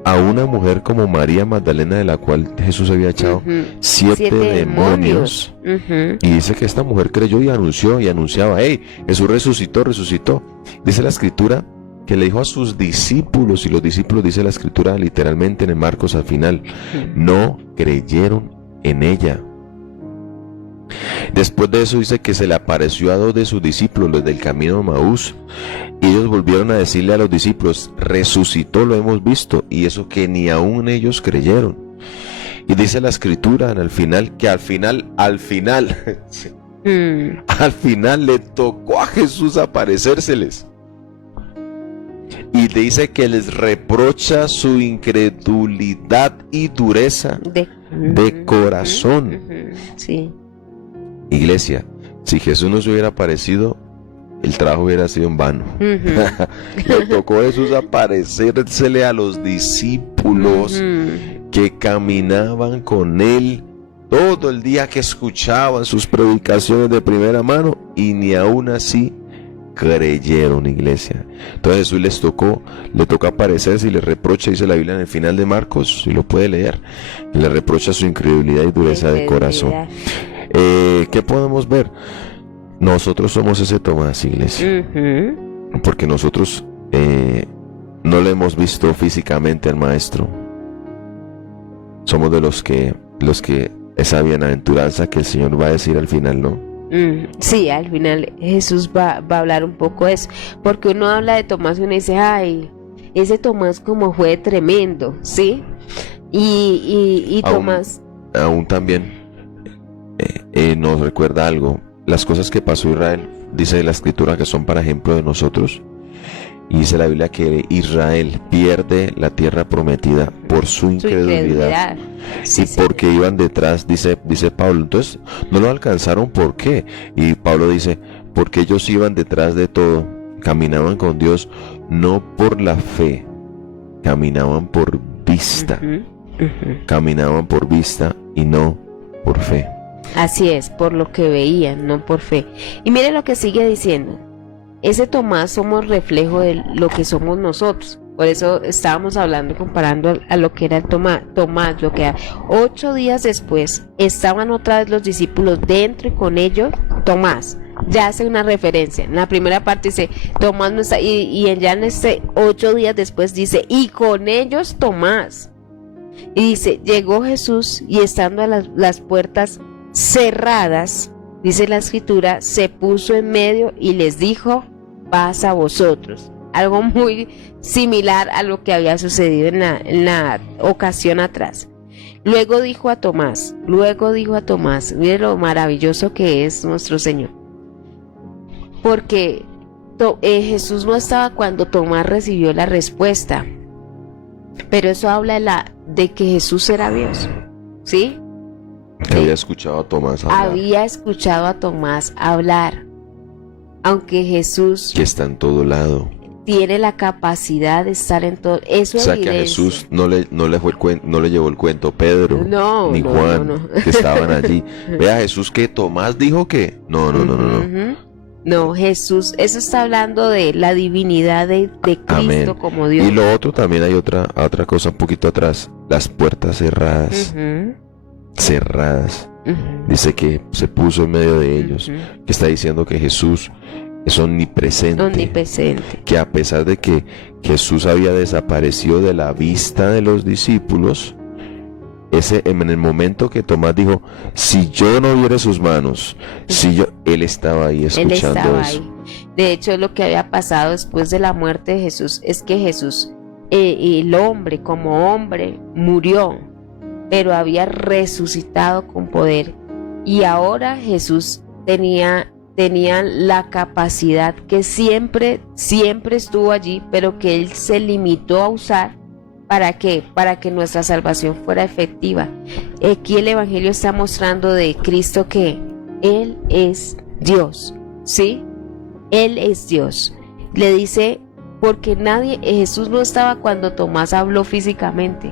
a una mujer como María Magdalena, de la cual Jesús había echado 7 demonios. Y dice que esta mujer creyó y anunciaba, hey, Jesús resucitó. Dice la escritura que le dijo a sus discípulos, y los discípulos, dice la escritura literalmente en Marcos al final, no creyeron en ella. Después de eso dice que se le apareció a 2 de sus discípulos, los del camino de Maús, y ellos volvieron a decirle a los discípulos, resucitó, lo hemos visto, y eso que ni aún ellos creyeron. Y dice la escritura al final, que al final al final le tocó a Jesús aparecérseles, y dice que les reprocha su incredulidad y dureza de corazón. Sí. Iglesia, si Jesús no se hubiera aparecido, el trabajo hubiera sido en vano. Le tocó a Jesús aparecérsele a los discípulos que caminaban con él todo el día, que escuchaban sus predicaciones de primera mano, y ni aún así creyeron, iglesia. Entonces Jesús le toca aparecerse, y le reprocha, dice la Biblia en el final de Marcos, si lo puede leer, le reprocha su incredulidad y dureza de corazón. ¿Qué podemos ver? Nosotros somos ese Tomás, iglesia. Porque nosotros no le hemos visto físicamente al Maestro. Somos de los que esa bienaventuranza que el Señor va a decir al final, ¿no? Sí, al final Jesús va a hablar un poco de eso, porque uno habla de Tomás y uno dice, ay, ese Tomás como fue tremendo, ¿sí? Y Tomás aún también nos recuerda algo. Las cosas que pasó Israel, dice la escritura, que son para ejemplo de nosotros, Y dice la Biblia que Israel pierde la tierra prometida por su incredulidad. Sí, Y porque iban detrás, dice Pablo. Entonces, no lo alcanzaron, ¿por qué? Y Pablo dice, porque ellos iban detrás de todo, caminaban con Dios, no por la fe, caminaban por vista. Caminaban por vista y no por fe. Así es, por lo que veían, no por fe. Y mire lo que sigue diciendo. Ese Tomás somos reflejo de lo que somos nosotros. Por eso estábamos hablando, comparando a lo que era el Tomás, lo que era. 8 días después estaban otra vez los discípulos dentro y con ellos Tomás. Ya hace una referencia. En la primera parte dice, Tomás no está, y ya en 8 días después dice, y con ellos Tomás. Y dice, llegó Jesús y estando a las puertas cerradas, dice la escritura, se puso en medio y les dijo, paz a vosotros. Algo muy similar a lo que había sucedido en la ocasión atrás. Luego dijo a Tomás, mire lo maravilloso que es nuestro Señor. Porque Jesús no estaba cuando Tomás recibió la respuesta. Pero eso habla de que Jesús era Dios, ¿sí? Que había escuchado a Tomás hablar. Había escuchado a Tomás hablar. Aunque Jesús, que está en todo lado, tiene la capacidad de estar en todo. Eso o sea, evidencia. que a Jesús no le llevó el cuento Pedro ni Juan, no. que estaban allí. Vea, Jesús, que Tomás dijo que no. No, Jesús, eso está hablando de la divinidad de Cristo. Amén. Como Dios. Y lo otro también hay otra cosa un poquito atrás, las puertas cerradas. Cerradas. Dice que se puso en medio de ellos, que está diciendo que Jesús es omnipresente, que a pesar de que Jesús había desaparecido de la vista de los discípulos, en el momento que Tomás dijo, si yo no viera sus manos, él estaba ahí escuchando eso. De hecho, lo que había pasado después de la muerte de Jesús es que Jesús, el hombre como hombre, murió, pero había resucitado con poder. Y ahora Jesús tenía la capacidad que siempre estuvo allí, pero que él se limitó a usar. ¿Para qué? Para que nuestra salvación fuera efectiva. Aquí el Evangelio está mostrando de Cristo que Él es Dios, ¿sí? Él es Dios. Le dice, porque Jesús no estaba cuando Tomás habló físicamente,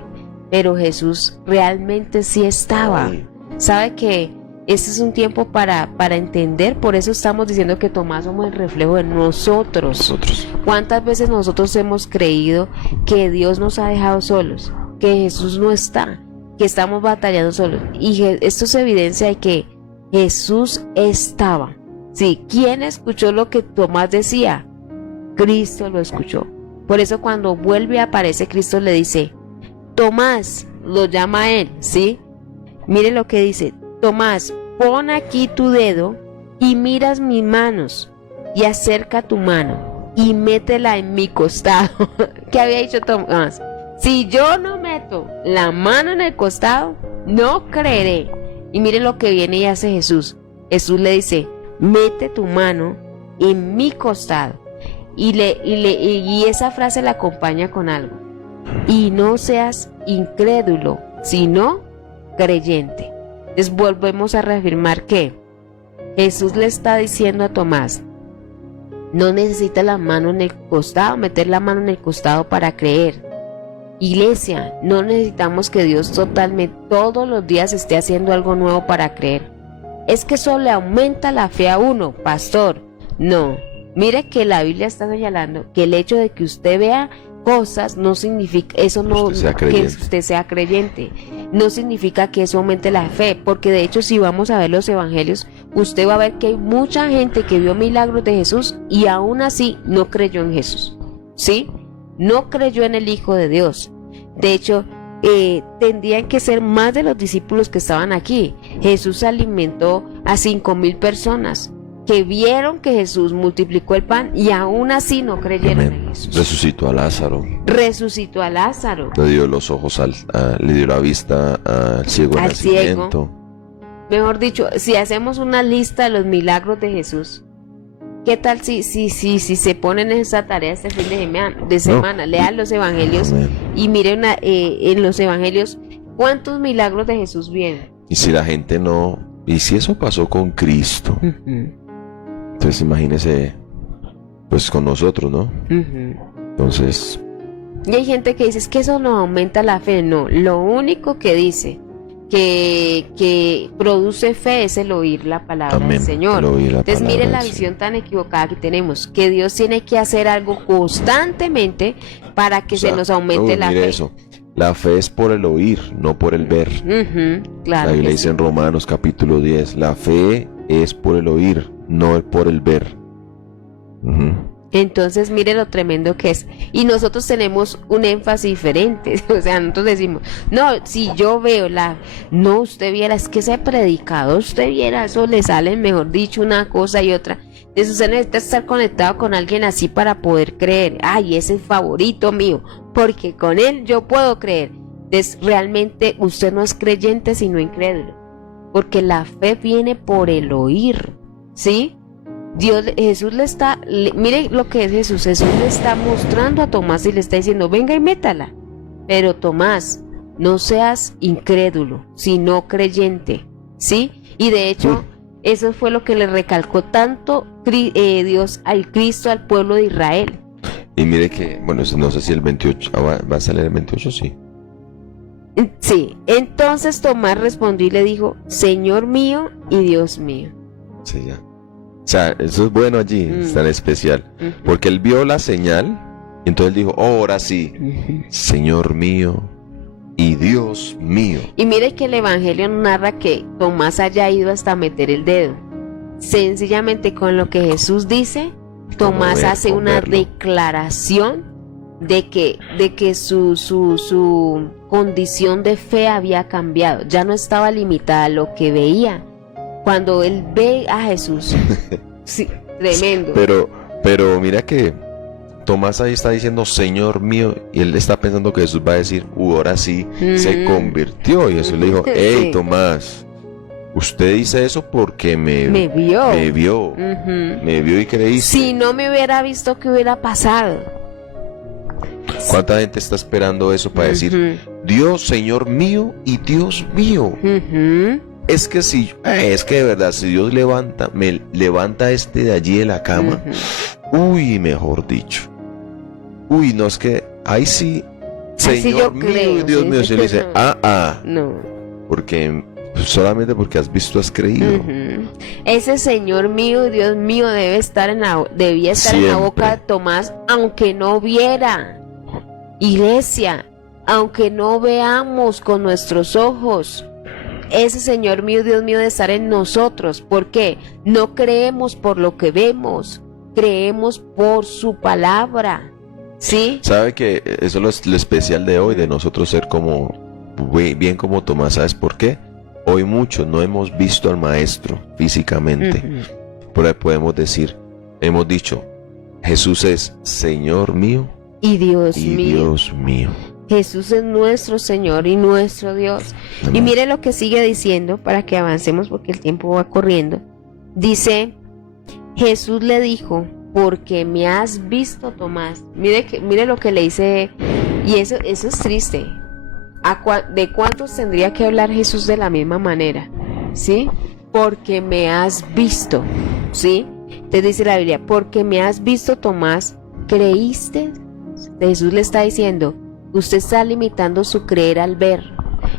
pero Jesús realmente sí estaba. ¿Sabe que este es un tiempo para entender? Por eso estamos diciendo que Tomás somos el reflejo de nosotros. ¿Cuántas veces nosotros hemos creído que Dios nos ha dejado solos? Que Jesús no está, que estamos batallando solos. Y esto es evidencia de que Jesús estaba. Sí, ¿quién escuchó lo que Tomás decía? Cristo lo escuchó. Por eso cuando vuelve a aparecer Cristo le dice, Tomás, lo llama a él, ¿sí? Mire lo que dice, Tomás, pon aquí tu dedo y miras mis manos y acerca tu mano y métela en mi costado. ¿Qué había dicho Tomás? Si yo no meto la mano en el costado, no creeré. Y mire lo que viene y hace Jesús. Jesús le dice, mete tu mano en mi costado. Y esa frase la acompaña con algo. Y no seas incrédulo, sino creyente. Entonces volvemos a reafirmar que Jesús le está diciendo a Tomás, no necesita la mano en el costado, meter la mano en el costado para creer. Iglesia, no necesitamos que Dios totalmente todos los días esté haciendo algo nuevo para creer. Es que eso le aumenta la fe a uno, pastor. No, mire que la Biblia está señalando que el hecho de que usted vea cosas no significa eso, no que usted sea creyente, no significa que eso aumente la fe, porque de hecho si vamos a ver los evangelios, usted va a ver que hay mucha gente que vio milagros de Jesús y aún así no creyó en Jesús, ¿sí? No creyó en el Hijo de Dios. De hecho, tendrían que ser más de los discípulos que estaban aquí. Jesús alimentó a 5,000 personas que vieron que Jesús multiplicó el pan y aún así no creyeron en Jesús. Resucitó a Lázaro. Le dio los ojos, le dio la vista al ciego de nacimiento. Mejor dicho, si hacemos una lista de los milagros de Jesús, ¿qué tal si se ponen en esa tarea este fin de semana? Lean los evangelios Amén. y miren en los evangelios cuántos milagros de Jesús vienen. Y si la gente no... Y si eso pasó con Cristo, entonces imagínese, pues con nosotros, ¿no? Entonces... Y hay gente que dice, es que eso no aumenta la fe. No, lo único que dice que produce fe es el oír la palabra Amén. del Señor. El oír la Entonces palabra miren la del visión tan equivocada que tenemos, que Dios tiene que hacer algo constantemente para que O sea, se nos aumente la mire fe. eso. La fe es por el oír, no por el ver. Claro. La Biblia que dice sí. en Romanos capítulo 10, la fe es por el oír, no por el ver. Entonces mire lo tremendo que es. Y nosotros tenemos un énfasis diferente. O sea, nosotros decimos, no, si yo veo no, usted viera, es que ese predicador, usted viera, eso le sale, mejor dicho, una cosa y otra. Entonces usted necesita estar conectado con alguien así para poder creer. Ay, ese es favorito mío, porque con él yo puedo creer. Entonces realmente usted no es creyente sino incrédulo, porque la fe viene por el oír, ¿sí? Jesús mire lo que es Jesús le está mostrando a Tomás y le está diciendo, venga y métala. Pero Tomás, no seas incrédulo, sino creyente, ¿sí? Y de hecho, eso fue lo que le recalcó tanto Dios al Cristo, al pueblo de Israel. Y mire que, bueno, no sé si el 28, ¿va a salir el 28? Sí. Sí, entonces Tomás respondió y le dijo, Señor mío y Dios mío. Sí, ya. O sea, eso es bueno allí, es tan especial. Porque él vio la señal, y entonces dijo, oh, ahora sí, Señor mío y Dios mío. Y mire que el Evangelio narra que Tomás haya ido hasta meter el dedo. Sencillamente con lo que Jesús dice, Tomás hace una declaración de que su condición de fe había cambiado. Ya no estaba limitada a lo que veía. Cuando él ve a Jesús, sí, tremendo. Pero mira que Tomás ahí está diciendo Señor mío, y él está pensando que Jesús va a decir, ahora sí, se convirtió. Y Jesús le dijo, hey Tomás, usted dice eso porque me vio. Me vio y creíste. Si no me hubiera visto, ¿qué hubiera pasado? ¿Cuánta gente está esperando eso para decir, Dios, Señor mío y Dios mío? Es que es que de verdad, si Dios me levanta de allí de la cama, uy, mejor dicho, uy, no, es que ahí sí, Señor mío creo, y Dios mío, se le dice, no, porque solamente porque has visto, has creído. Ese Señor mío y Dios mío debía estar en la boca de Tomás, aunque no viera. Iglesia, aunque no veamos con nuestros ojos, ese Señor mío, Dios mío, debe estar en nosotros. ¿Por qué? No creemos por lo que vemos, creemos por su palabra, ¿sí? ¿Sabe que eso es lo especial de hoy, de nosotros ser bien como Tomás? ¿Sabes por qué? Hoy muchos no hemos visto al Maestro físicamente, pero ahí podemos decir, hemos dicho, Jesús es Señor mío y Dios mío. Jesús es nuestro Señor y nuestro Dios. Amén. Y mire lo que sigue diciendo para que avancemos porque el tiempo va corriendo. Dice, Jesús le dijo, porque me has visto, Tomás. Mire lo que le dice, y eso es triste. ¿De cuántos tendría que hablar Jesús de la misma manera? ¿Sí? Porque me has visto. ¿Sí? Entonces dice la Biblia, porque me has visto, Tomás, ¿creíste? Jesús le está diciendo, usted está limitando su creer al ver.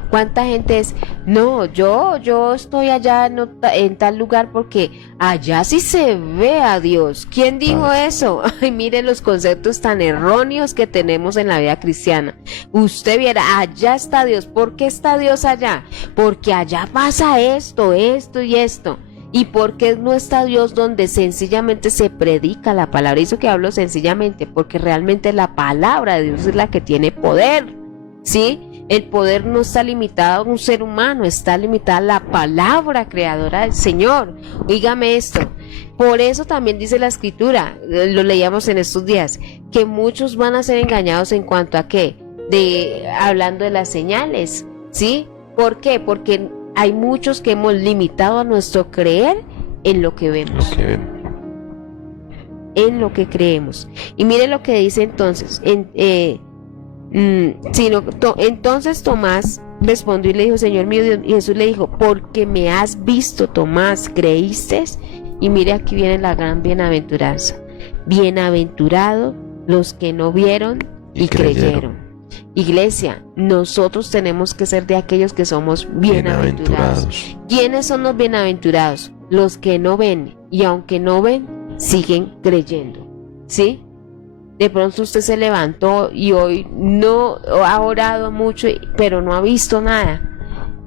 ¿Cuánta gente es? No, yo estoy allá en tal lugar porque allá sí se ve a Dios. ¿Quién dijo eso? Ay, miren los conceptos tan erróneos que tenemos en la vida cristiana. Usted viera, allá está Dios. ¿Por qué está Dios allá? Porque allá pasa esto y esto. ¿Y por qué no está Dios donde sencillamente se predica la palabra? Eso que hablo sencillamente, porque realmente la palabra de Dios es la que tiene poder, ¿sí? El poder no está limitado a un ser humano, está limitada a la palabra creadora del Señor. Oígame esto. Por eso también dice la Escritura, lo leíamos en estos días, que muchos van a ser engañados en cuanto a qué, hablando de las señales, ¿sí? ¿Por qué? Porque hay muchos que hemos limitado a nuestro creer en lo que vemos. en lo que creemos. Y mire lo que dice entonces, entonces Tomás respondió y le dijo, Señor mío Dios, y Jesús le dijo, porque me has visto, Tomás, ¿creíste? Y mire, aquí viene la gran bienaventuranza. Bienaventurados los que no vieron y creyeron. Iglesia, nosotros tenemos que ser de aquellos que somos bienaventurados. ¿Quiénes son los bienaventurados? Los que no ven, y aunque no ven, siguen creyendo. ¿Sí? De pronto usted se levantó y hoy no ha orado mucho, pero no ha visto nada.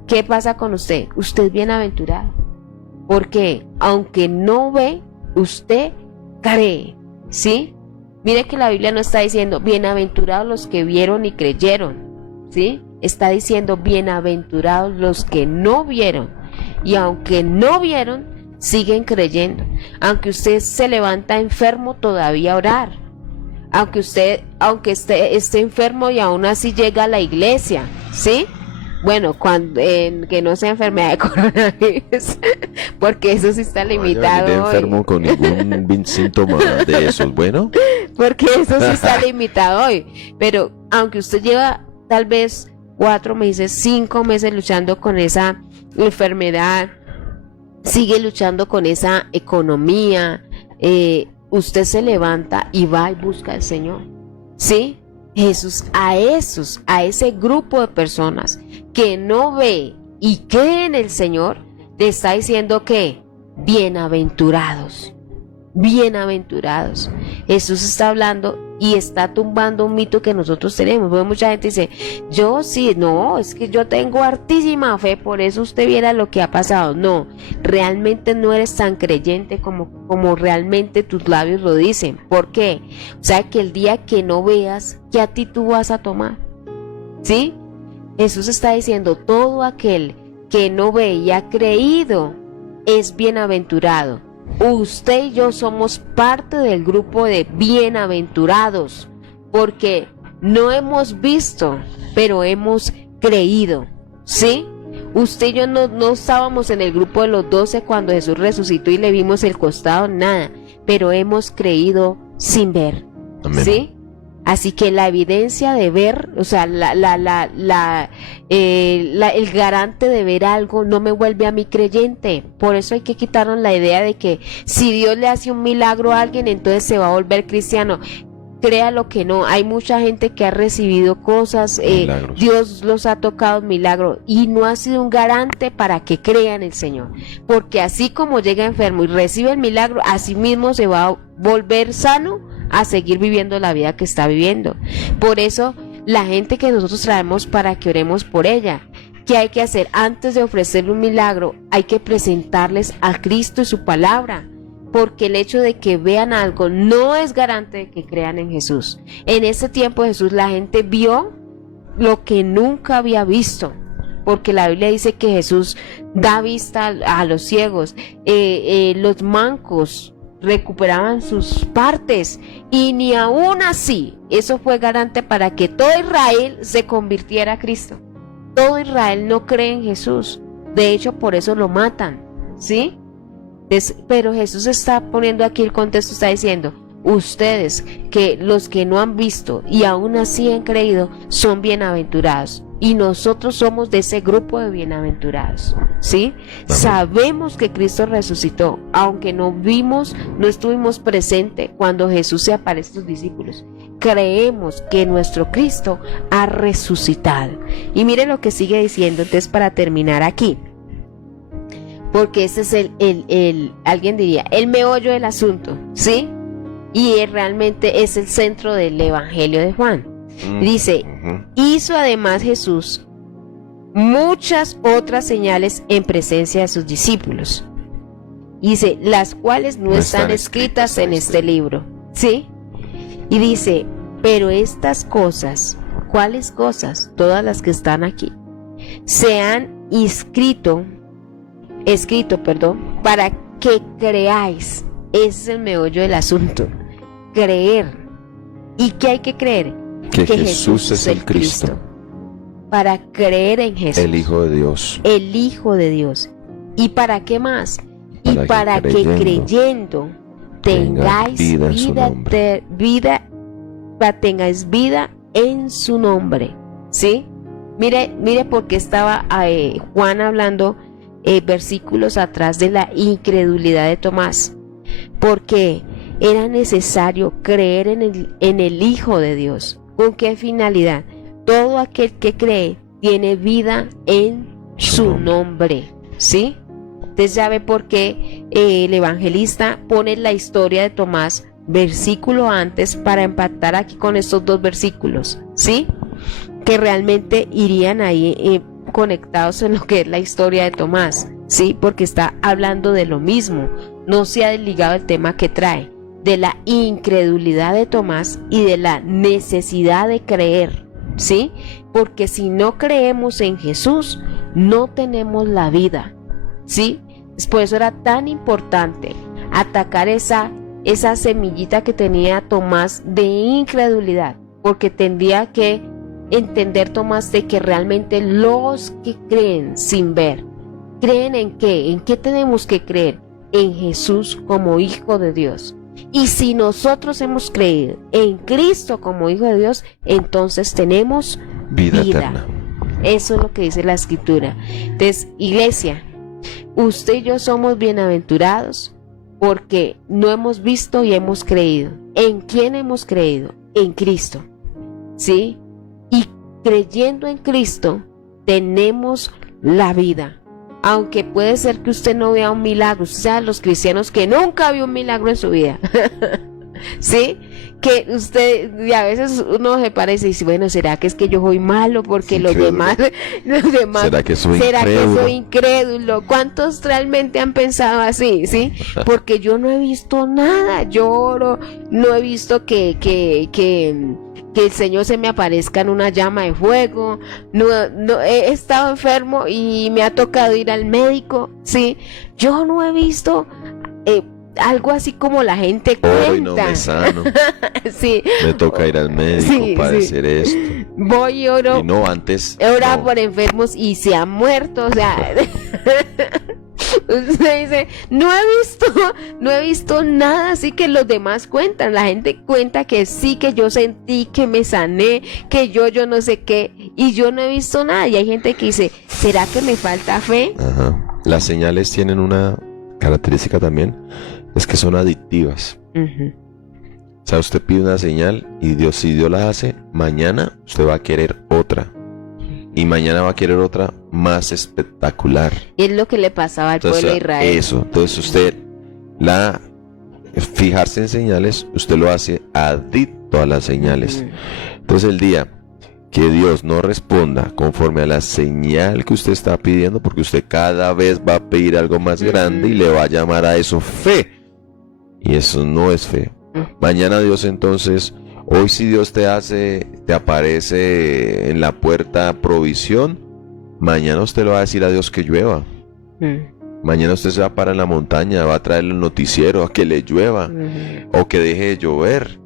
¿Qué pasa con usted? Usted es bienaventurado. Porque aunque no ve, usted cree. ¿Sí? Mire que la Biblia no está diciendo bienaventurados los que vieron y creyeron. ¿Sí? Está diciendo bienaventurados los que no vieron. Y aunque no vieron, siguen creyendo. Aunque usted se levanta enfermo, todavía orar. Aunque esté enfermo y aún así llega a la iglesia, ¿sí? Bueno, que no sea enfermedad de coronavirus, porque eso sí está limitado. No enfermo con ningún síntoma de esos, bueno. Porque eso sí está limitado hoy. Pero aunque usted lleva tal vez 4 meses, 5 meses luchando con esa enfermedad, sigue luchando con esa economía, usted se levanta y va y busca al Señor. ¿Sí? Jesús a ese grupo de personas que no ve y cree en el Señor, le está diciendo que bienaventurados. Bienaventurados. Jesús está hablando y está tumbando un mito que nosotros tenemos. Porque mucha gente dice, yo sí, no, es que yo tengo hartísima fe, por eso usted viera lo que ha pasado. No, realmente no eres tan creyente como realmente tus labios lo dicen. ¿Por qué? O sea, que el día que no veas, ¿qué actitud vas a tomar? ¿Sí? Jesús está diciendo, todo aquel que no ve y ha creído es bienaventurado. Usted y yo somos parte del grupo de bienaventurados, porque no hemos visto, pero hemos creído, ¿sí? Usted y yo no estábamos en el grupo de los 12 cuando Jesús resucitó y le vimos el costado, nada, pero hemos creído sin ver, Amén. ¿sí? Así que la evidencia de ver, o sea, el garante de ver algo no me vuelve a mí creyente. Por eso hay que quitarnos la idea de que si Dios le hace un milagro a alguien, entonces se va a volver cristiano. Créalo que no, hay mucha gente que ha recibido cosas, Dios los ha tocado en milagro y no ha sido un garante para que crean en el Señor. Porque así como llega enfermo y recibe el milagro, así mismo se va a volver sano a seguir viviendo la vida que está viviendo. Por eso la gente que nosotros traemos para que oremos por ella, ¿qué hay que hacer? Antes de ofrecerle un milagro, hay que presentarles a Cristo y su palabra, porque el hecho de que vean algo no es garante de que crean en Jesús. En ese tiempo de Jesús la gente vio lo que nunca había visto, porque la Biblia dice que Jesús da vista a los ciegos, los mancos recuperaban sus partes, y ni aún así eso fue garante para que todo Israel se convirtiera a Cristo. Todo Israel no cree en Jesús, de hecho por eso lo matan, ¿sí? Pero Jesús está poniendo aquí el contexto, está diciendo, ustedes, que los que no han visto y aún así han creído, son bienaventurados. Y nosotros somos de ese grupo de bienaventurados, ¿sí? Amén. Sabemos que Cristo resucitó, aunque no vimos, no estuvimos presentes cuando Jesús se apareció a sus discípulos. Creemos que nuestro Cristo ha resucitado. Y mire lo que sigue diciendo, entonces, para terminar aquí. Porque ese es alguien diría, el meollo del asunto, ¿sí? Y realmente es el centro del Evangelio de Juan. Dice, hizo además Jesús muchas otras señales en presencia de sus discípulos. Dice, las cuales no están escritas en este libro, ¿sí? Y dice, pero estas cosas, ¿cuáles cosas? Todas las que están aquí, se han escrito, para que creáis. Ese es el meollo del asunto, creer. ¿Y qué hay que creer? Que Jesús es el Cristo. Para creer en Jesús, el Hijo de Dios. El Hijo de Dios. ¿Y para qué más? Y para que creyendo tengáis vida en su nombre. tengáis vida en su nombre. ¿Sí? Mire porque estaba Juan hablando versículos atrás de la incredulidad de Tomás. Porque era necesario creer en el Hijo de Dios. ¿Con qué finalidad? Todo aquel que cree tiene vida en su nombre. ¿Sí? Usted sabe por qué el evangelista pone la historia de Tomás versículo antes para empatar aquí con estos dos versículos, ¿sí? Que realmente irían ahí conectados en lo que es la historia de Tomás, ¿sí? Porque está hablando de lo mismo, no se ha desligado el tema que trae, de la incredulidad de Tomás y de la necesidad de creer, ¿sí? Porque si no creemos en Jesús, no tenemos la vida, ¿sí? Por eso era tan importante atacar esa semillita que tenía Tomás de incredulidad, porque tendría que entender Tomás de que realmente los que creen sin ver, ¿creen en qué? ¿En qué tenemos que creer? En Jesús como Hijo de Dios. Y si nosotros hemos creído en Cristo como Hijo de Dios, entonces tenemos vida eterna. Eso es lo que dice la Escritura. Entonces, iglesia, usted y yo somos bienaventurados porque no hemos visto y hemos creído. ¿En quién hemos creído? En Cristo. ¿Sí? Y creyendo en Cristo tenemos la vida. Aunque puede ser que usted no vea un milagro. Usted sabe, los cristianos que nunca vio un milagro en su vida. ¿Sí? Que usted, y a veces uno se parece y dice, bueno, ¿será que es que yo soy malo? Porque los demás ¿será que soy incrédulo? ¿Cuántos realmente han pensado así? ¿Sí? Porque yo no he visto nada, lloro, no he visto que el Señor se me aparezca en una llama de fuego, no he estado enfermo y me ha tocado ir al médico, ¿sí? Yo no he visto algo así como la gente cuenta. Hoy no me sano. Sí. Me toca ir al médico, Sí, padecer esto. Voy y oro. Y no, antes. Ora no. por enfermos y se han muerto, o sea. Usted dice, no he visto nada así que los demás cuentan. La gente cuenta que sí, que yo sentí, que me sané, que yo no sé qué, y yo no he visto nada. Y hay gente que dice, ¿será que me falta fe? Ajá. Las señales tienen una característica también, es que son adictivas. Uh-huh. O sea, usted pide una señal y si Dios la hace, mañana usted va a querer otra. Y mañana va a querer otra más espectacular. Es lo que le pasaba al pueblo de Israel. Eso, entonces usted, fijarse en señales, usted lo hace adicto a las señales. Entonces el día que Dios no responda conforme a la señal que usted está pidiendo, porque usted cada vez va a pedir algo más grande y le va a llamar a eso fe. Y eso no es fe. Mañana Dios entonces... Hoy si Dios te aparece en la puerta provisión, mañana usted le va a decir a Dios que llueva. Mañana usted se va a parar en la montaña, va a traer el noticiero a que le llueva o que deje de llover,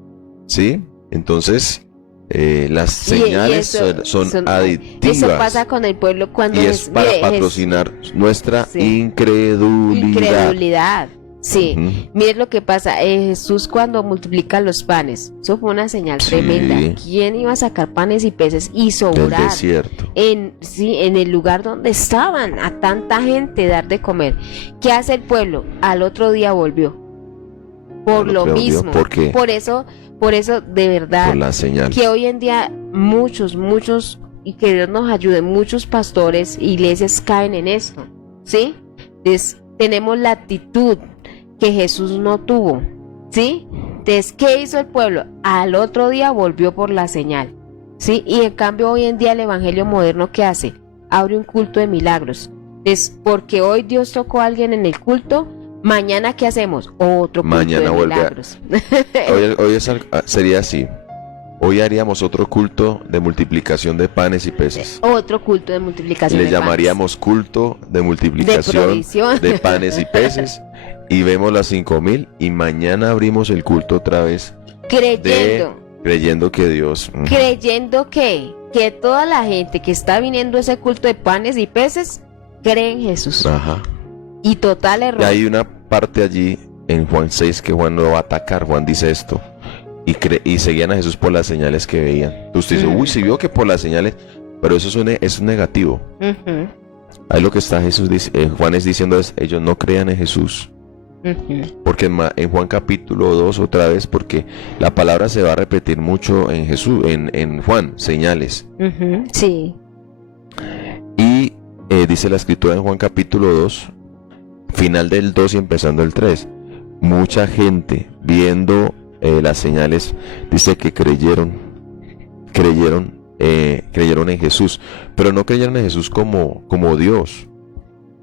¿sí? Entonces las señales son adictivas. Eso pasa con el pueblo cuando y es para patrocinar nuestra incredulidad. Sí, miren lo que pasa, Jesús cuando multiplica los panes, eso fue una señal tremenda. ¿Quién iba a sacar panes y peces y sobrar? Del desierto. En el lugar donde estaban, a tanta gente dar de comer. ¿Qué hace el pueblo? Al otro día volvió. Por lo mismo. ¿Por qué? Por eso, de verdad, por la señal. Que hoy en día muchos, y que Dios nos ayude, muchos pastores, iglesias caen en esto, ¿sí? Entonces, tenemos la actitud que Jesús no tuvo, ¿sí? Entonces, ¿qué hizo el pueblo? Al otro día volvió por la señal, ¿sí? Y en cambio hoy en día el evangelio moderno, ¿qué hace? Abre un culto de milagros. Entonces, porque hoy Dios tocó a alguien en el culto, mañana ¿qué hacemos? Otro culto de milagros. Hoy sería así. Hoy haríamos otro culto de multiplicación de panes y peces. Otro culto de multiplicación de panes. Le llamaríamos culto de multiplicación de panes y peces. Y vemos las 5,000 y mañana abrimos el culto otra vez. Creyendo que Dios... Creyendo que toda la gente que está viniendo a ese culto de panes y peces cree en Jesús. Ajá. Y total error. Y hay una parte allí en Juan 6 que Juan lo va a atacar. Juan dice esto. Y seguían a Jesús por las señales que veían. Usted dice, uy, si vio que por las señales, pero eso es un negativo. Ahí lo que está Juan es diciendo es, ellos no crean en Jesús. Porque en Juan capítulo 2 otra vez, porque la palabra se va a repetir mucho en Jesús, en Juan, señales. Sí. Y dice la escritura en Juan capítulo 2, final del 2 y empezando el 3, mucha gente viendo las señales, dice que creyeron en Jesús, pero no creyeron en Jesús como Dios,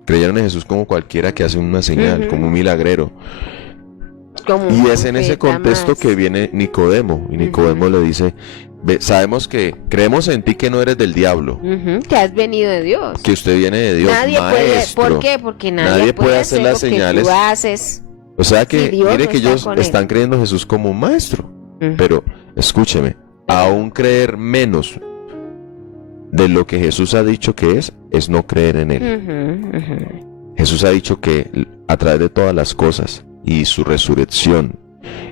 creyeron en Jesús como cualquiera que hace una señal, como un milagrero. Y es en ese contexto que viene Nicodemo, y Nicodemo le dice, sabemos que creemos en ti que no eres del diablo, que has venido de Dios, que usted viene de Dios, nadie maestro. ¿Por qué? Porque nadie puede hacer las señales tú haces. O sea que, si Dios mire no que está ellos con él. están creyendo en Jesús como un maestro. Pero, escúcheme, aún creer menos de lo que Jesús ha dicho que es no creer en Él. Jesús ha dicho que a través de todas las cosas y su resurrección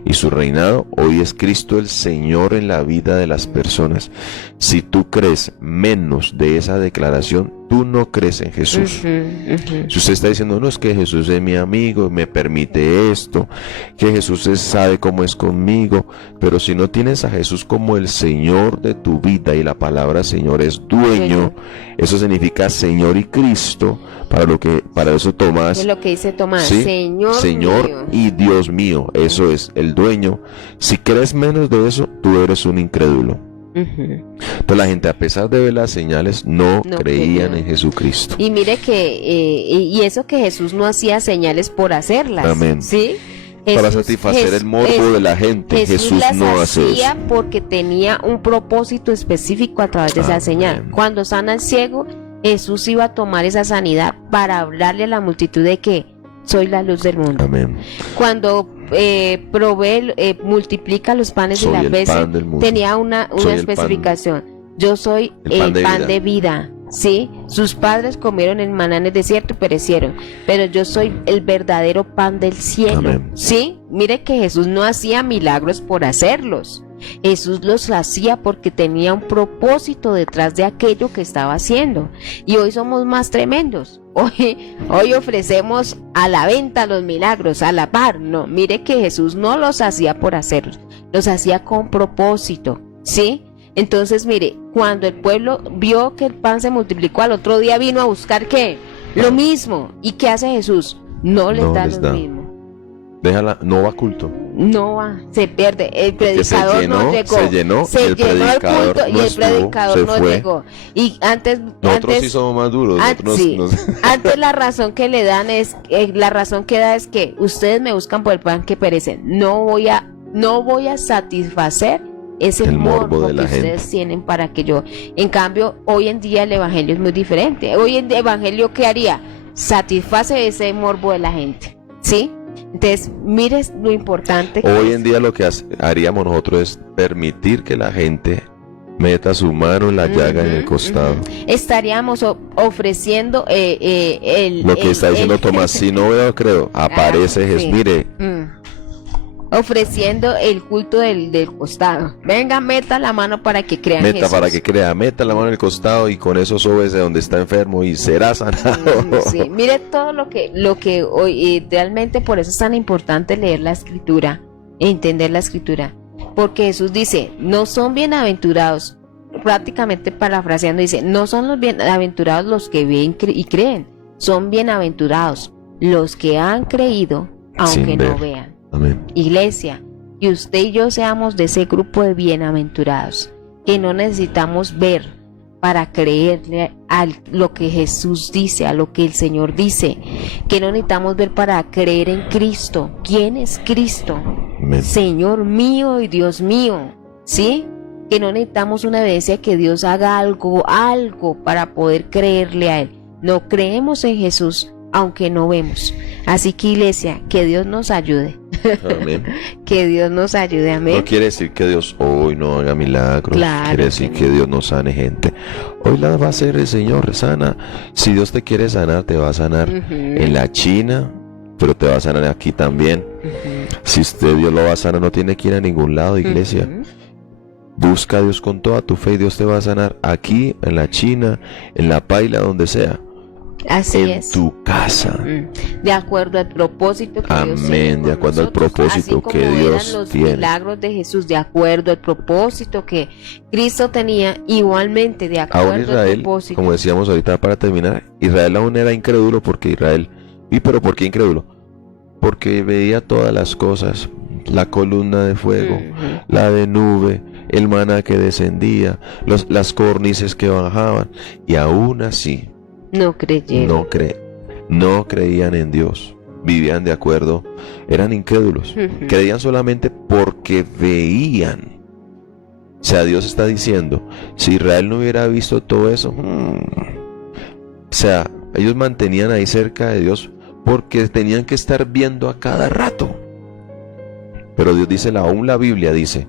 y su reinado, hoy es Cristo el Señor en la vida de las personas. Si tú crees menos de esa declaración, tú no crees en Jesús. Si usted está diciendo, no, es que Jesús es mi amigo, me permite esto, que Jesús sabe cómo es conmigo, pero si no tienes a Jesús como el Señor de tu vida, y la palabra Señor es dueño, eso significa Señor y Cristo, para eso Tomás, es lo que dice Tomás, ¿sí? Señor mío y Dios mío, eso es el dueño. Si crees menos de eso, tú eres un incrédulo. Entonces la gente, a pesar de ver las señales, no creían en Jesucristo. Y mire que y eso que Jesús no hacía señales por hacerlas. Amén. ¿Sí? Para satisfacer el morbo de la gente. Jesús las no hace hacía eso porque tenía un propósito específico a través de esa señal. Cuando sana al ciego, Jesús iba a tomar esa sanidad para hablarle a la multitud de que soy la luz del mundo. Amén. Cuando multiplica los panes soy y las el peces, pan del mundo. tenía una especificación. Yo soy el pan de vida. Sí, sus padres comieron el maná en el desierto y perecieron, pero yo soy el verdadero pan del cielo. Amén. Sí, mire que Jesús no hacía milagros por hacerlos. Jesús los hacía porque tenía un propósito detrás de aquello que estaba haciendo. Y hoy somos más tremendos. Hoy ofrecemos a la venta los milagros, a la par. No, mire que Jesús no los hacía por hacerlos, los hacía con propósito. ¿Sí? Entonces, mire, cuando el pueblo vio que el pan se multiplicó, al otro día vino a buscar ¿qué? Lo mismo. ¿Y qué hace Jesús? No les da lo mismo. Déjala, no va a culto. No va, se pierde. El predicador no llegó. Se llenó el predicador culto y el predicador no llegó. Y nosotros sí somos más duros. Antes la razón que le dan es, que ustedes me buscan por el pan que perece. No voy a satisfacer ese morbo de la gente. Ustedes tienen para que yo. En cambio, hoy en día el evangelio es muy diferente. Hoy en el evangelio, ¿qué haría? Satisface ese morbo de la gente. ¿Sí? Entonces, mire lo importante que hoy en día lo que haríamos nosotros es permitir que la gente meta su mano en la llaga en el costado. Estaríamos ofreciendo lo que está diciendo Tomás. Si no veo, creo, aparece Jesús. Mire, ofreciendo el culto del costado. Venga, meta la mano para que crean Jesús. Para que crea, meta la mano en el costado y con eso sóbese donde está enfermo y será sanado. Sí, mire todo lo que hoy realmente por eso es tan importante leer la Escritura, entender la Escritura, porque Jesús dice, no son bienaventurados, prácticamente parafraseando dice, no son los bienaventurados los que ven y creen, son bienaventurados los que han creído aunque no vean. Amén. Iglesia, que usted y yo seamos de ese grupo de bienaventurados, que no necesitamos ver para creerle a lo que Jesús dice, a lo que el Señor dice, que no necesitamos ver para creer en Cristo. ¿Quién es Cristo? Amén. Señor mío y Dios mío, ¿sí? Que no necesitamos una evidencia que Dios haga algo para poder creerle a Él. No creemos en Jesús aunque no vemos. Así que iglesia, que Dios nos ayude. Amén. Que Dios nos ayude, amén. No quiere decir que Dios hoy no haga milagros, claro, quiere decir que Dios no sane gente. Hoy la va a hacer el Señor, sana. Si Dios te quiere sanar, te va a sanar en la China, pero te va a sanar aquí también. Si usted Dios lo va a sanar, no tiene que ir a ningún lado, iglesia. Busca a Dios con toda tu fe y Dios te va a sanar aquí, en la China, en la paila, donde sea. Así en es. tu casa. De acuerdo al propósito que Dios tiene Amén. con De acuerdo al nosotros, propósito así que como Dios eran los tiene. milagros de Jesús, de acuerdo al propósito que Cristo tenía, igualmente de acuerdo Aún Israel, al propósito. como decíamos ahorita para terminar, Israel aún era incrédulo porque Israel... ¿Y pero por qué incrédulo? Porque veía todas las cosas, la columna de fuego, la de nube, el maná que descendía, las córnices que bajaban, y aún así No creyeron. no creían en Dios, vivían de acuerdo, eran incrédulos, creían solamente porque veían. O sea, Dios está diciendo, si Israel no hubiera visto todo eso, o sea, ellos mantenían ahí cerca de Dios porque tenían que estar viendo a cada rato. Pero Dios dice, aún la Biblia dice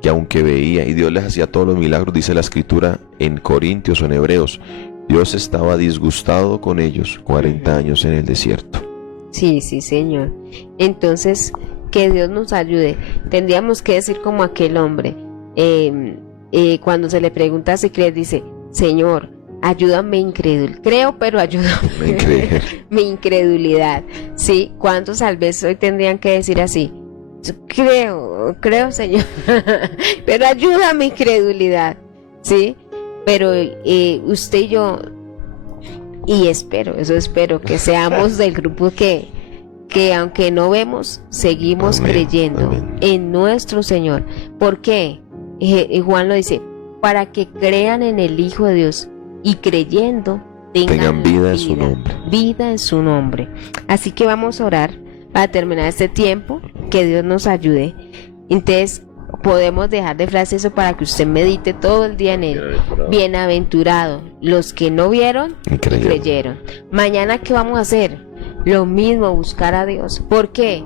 que aunque veía y Dios les hacía todos los milagros, dice la escritura en Corintios o en Hebreos, Dios estaba disgustado con ellos 40 años en el desierto. Sí, sí, Señor. Entonces, que Dios nos ayude. Tendríamos que decir como aquel hombre, cuando se le pregunta si cree, dice, Señor, ayúdame incrédulo. Creo, pero ayúdame mi incredulidad. Sí, ¿cuántos tal vez hoy tendrían que decir así? Creo, Señor, pero ayuda a mi incredulidad, ¿sí? Pero usted y yo, y espero que seamos del grupo que aunque no vemos, seguimos creyendo en nuestro Señor. ¿Por qué? Juan lo dice, para que crean en el Hijo de Dios y creyendo tengan vida en su nombre. Así que vamos a orar para terminar este tiempo, que Dios nos ayude. Entonces podemos dejar de frase eso para que usted medite todo el día en él. Bienaventurado los que no vieron y creyeron. Mañana, ¿qué vamos a hacer? Lo mismo, buscar a Dios. ¿Por qué?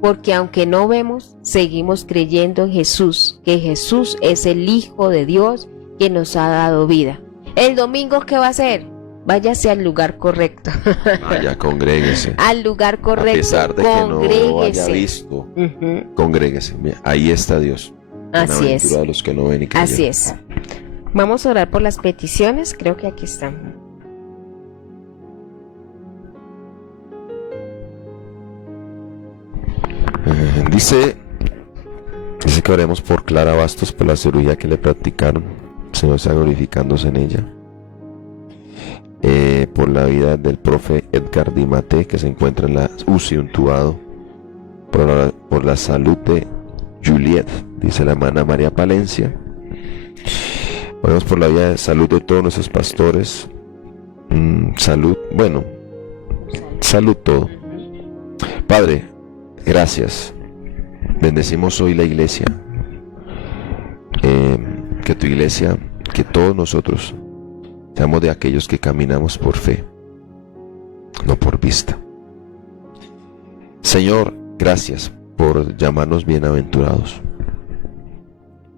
Porque aunque no vemos, seguimos creyendo en Jesús, que Jesús es el Hijo de Dios que nos ha dado vida. El domingo, ¿qué va a hacer? Váyase al lugar correcto. Vaya, congréguese. Al lugar correcto. A pesar de que no haya visto, congréguese. Mira, ahí está Dios. Así es. Los que no ven y creyeron. Así es. Vamos a orar por las peticiones. Creo que aquí están. Dice que oremos por Clara Bastos, por la cirugía que le practicaron. El Señor está glorificándose en ella. Por la vida del profe Edgar Di Maté, que se encuentra en la UCI intubado. Por la salud de Juliet, dice la hermana María Palencia. Oremos por la vida de salud de todos nuestros pastores. Salud todo. Padre, gracias. Bendecimos hoy la iglesia. Que tu iglesia, que todos nosotros seamos de aquellos que caminamos por fe, no por vista. Señor, gracias por llamarnos bienaventurados.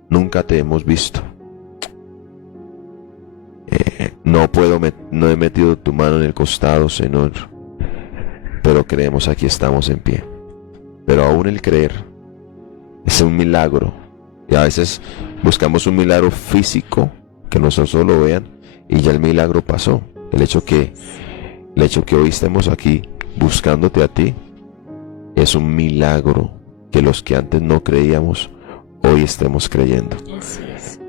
Nunca te hemos visto. No he metido tu mano en el costado, Señor, pero creemos, aquí estamos en pie. Pero aún el creer es un milagro, y a veces buscamos un milagro físico, que nosotros lo vean, y ya el milagro pasó. El hecho que hoy estemos aquí buscándote a ti es un milagro, que los que antes no creíamos hoy estemos creyendo.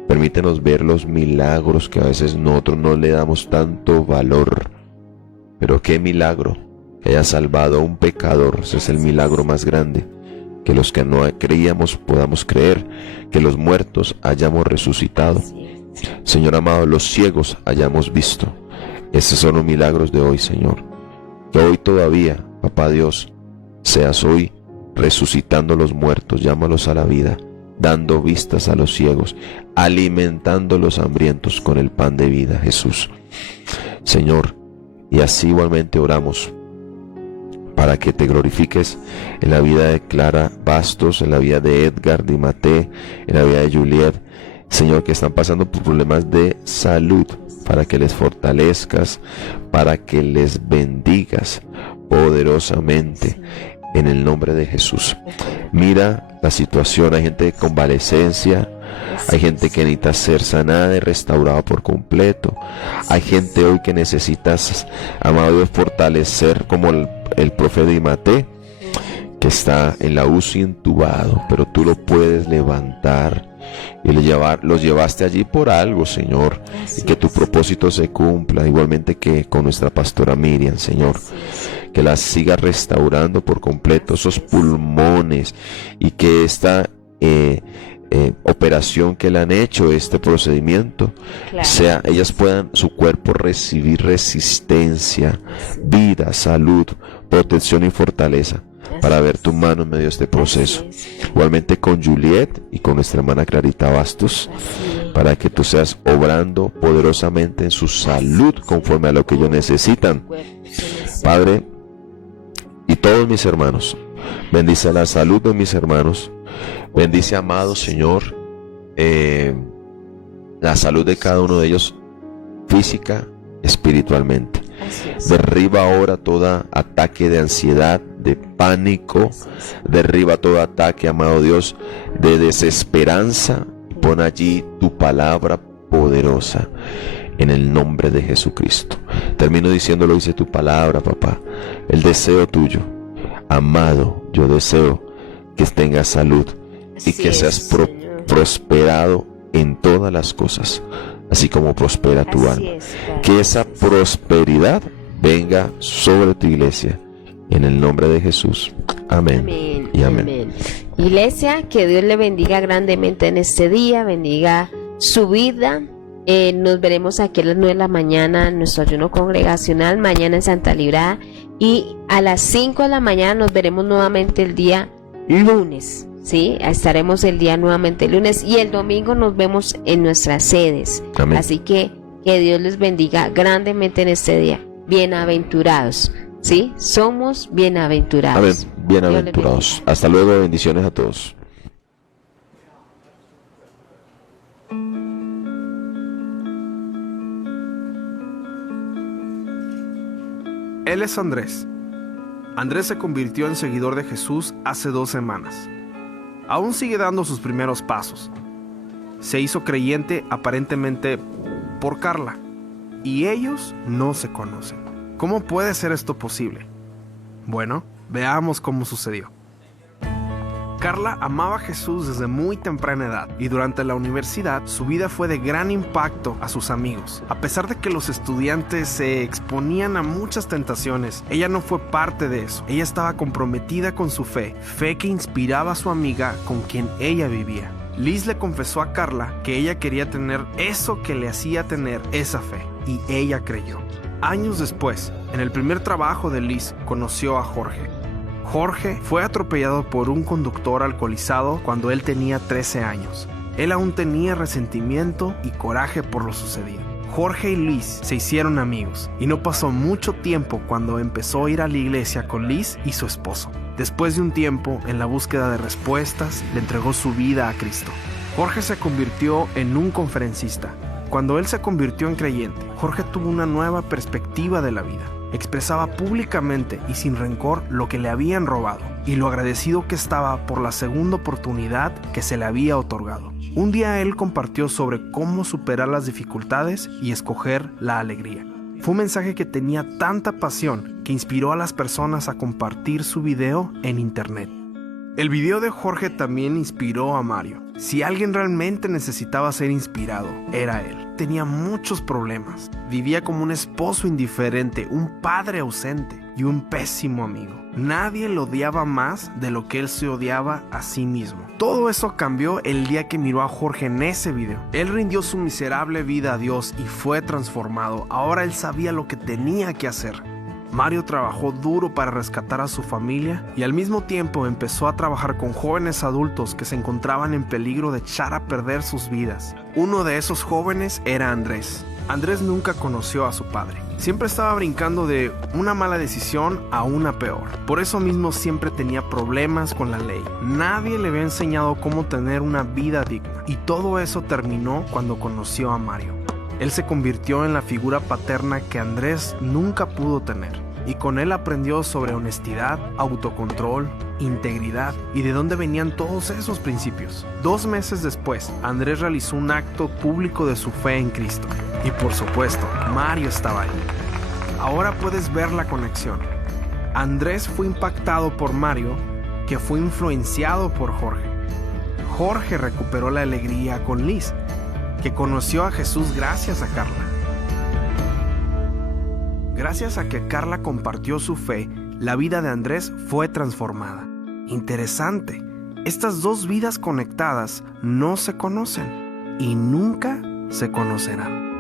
Permítenos ver los milagros que a veces nosotros no le damos tanto valor. Pero qué milagro que haya salvado a un pecador. Ese es el milagro más grande. Que los que no creíamos podamos creer, que los muertos hayamos resucitado. Señor amado, los ciegos hayamos visto. Esos son los milagros de hoy, Señor. Que hoy todavía, Papá Dios, seas hoy resucitando a los muertos, llámalos a la vida, dando vistas a los ciegos, alimentando a los hambrientos con el pan de vida, Jesús. Señor, y así igualmente oramos para que te glorifiques en la vida de Clara Bastos, en la vida de Edgar Di Maté, en la vida de Juliet, Señor, que están pasando por problemas de salud, para que les fortalezcas, para que les bendigas poderosamente en el nombre de Jesús. Mira la situación, hay gente de convalecencia, hay gente que necesita ser sanada y restaurada por completo. Hay gente hoy que necesitas, amado Dios, fortalecer, como el profeta Imate, que está en la UCI intubado, pero tú lo puedes levantar y los llevaste allí por algo, Señor, y que tu propósito se cumpla, igualmente que con nuestra pastora Miriam, Señor, que la siga restaurando por completo esos pulmones, y que esta operación que le han hecho, este procedimiento, sea, ellas puedan, su cuerpo, recibir resistencia, vida, salud, protección y fortaleza, para ver tu mano en medio de este proceso. Igualmente con Juliet y con nuestra hermana Clarita Bastos, para que tú seas obrando poderosamente en su salud conforme a lo que ellos necesitan, Padre. Y todos mis hermanos, bendice la salud de mis hermanos, bendice, amado Señor, la salud de cada uno de ellos, física, espiritualmente. Derriba ahora todo ataque de ansiedad, de pánico, derriba todo ataque, amado Dios, de desesperanza. Pon allí tu palabra poderosa en el nombre de Jesucristo. Termino diciéndolo, dice tu palabra, papá, el deseo tuyo, amado, yo deseo que tengas salud y que seas prosperado en todas las cosas, así como prospera tu alma. Que esa prosperidad venga sobre tu iglesia, en el nombre de Jesús. Amén. Amén y amén. Amén. Iglesia, que Dios le bendiga grandemente en este día, bendiga su vida. Nos veremos aquí a las 9 de la mañana en nuestro ayuno congregacional, mañana en Santa Librada, y a las 5 de la mañana nos veremos nuevamente el día lunes. Sí, estaremos el día nuevamente el lunes, y el domingo nos vemos en nuestras sedes. Amén. Así que Dios les bendiga grandemente en este día. Bienaventurados, ¿sí? Somos bienaventurados. Amén. Bienaventurados. Hasta luego, bendiciones a todos. Él es Andrés. Andrés se convirtió en seguidor de Jesús hace 2 semanas. Aún sigue dando sus primeros pasos. Se hizo creyente aparentemente por Carla, y ellos no se conocen. ¿Cómo puede ser esto posible? Bueno, veamos cómo sucedió. Carla amaba a Jesús desde muy temprana edad, y durante la universidad su vida fue de gran impacto a sus amigos. A pesar de que los estudiantes se exponían a muchas tentaciones, ella no fue parte de eso. Ella estaba comprometida con su fe que inspiraba a su amiga con quien ella vivía. Liz le confesó a Carla que ella quería tener eso que le hacía tener esa fe, y ella creyó. Años después, en el primer trabajo de Liz, conoció a Jorge. Jorge fue atropellado por un conductor alcoholizado cuando él tenía 13 años. Él aún tenía resentimiento y coraje por lo sucedido. Jorge y Liz se hicieron amigos, y no pasó mucho tiempo cuando empezó a ir a la iglesia con Liz y su esposo. Después de un tiempo, en la búsqueda de respuestas, le entregó su vida a Cristo. Jorge se convirtió en un conferencista. Cuando él se convirtió en creyente, Jorge tuvo una nueva perspectiva de la vida. Expresaba públicamente y sin rencor lo que le habían robado, y lo agradecido que estaba por la segunda oportunidad que se le había otorgado. Un día él compartió sobre cómo superar las dificultades y escoger la alegría. Fue un mensaje que tenía tanta pasión que inspiró a las personas a compartir su video en internet. El video de Jorge también inspiró a Mario. Si alguien realmente necesitaba ser inspirado, era él. Tenía muchos problemas. Vivía como un esposo indiferente, un padre ausente y un pésimo amigo. Nadie lo odiaba más de lo que él se odiaba a sí mismo. Todo eso cambió el día que miró a Jorge en ese video. Él rindió su miserable vida a Dios y fue transformado. Ahora él sabía lo que tenía que hacer. Mario trabajó duro para rescatar a su familia, y al mismo tiempo empezó a trabajar con jóvenes adultos que se encontraban en peligro de echar a perder sus vidas. Uno de esos jóvenes era Andrés. Andrés nunca conoció a su padre. Siempre estaba brincando de una mala decisión a una peor. Por eso mismo siempre tenía problemas con la ley. Nadie le había enseñado cómo tener una vida digna. Y todo eso terminó cuando conoció a Mario. Él se convirtió en la figura paterna que Andrés nunca pudo tener. y con él aprendió sobre honestidad, autocontrol, integridad y de dónde venían todos esos principios. 2 meses después, Andrés realizó un acto público de su fe en Cristo. Y por supuesto, Mario estaba ahí. Ahora puedes ver la conexión. Andrés fue impactado por Mario, que fue influenciado por Jorge. Jorge recuperó la alegría con Liz, que conoció a Jesús gracias a Carla. Gracias a que Carla compartió su fe, la vida de Andrés fue transformada. Interesante, estas 2 vidas conectadas no se conocen y nunca se conocerán.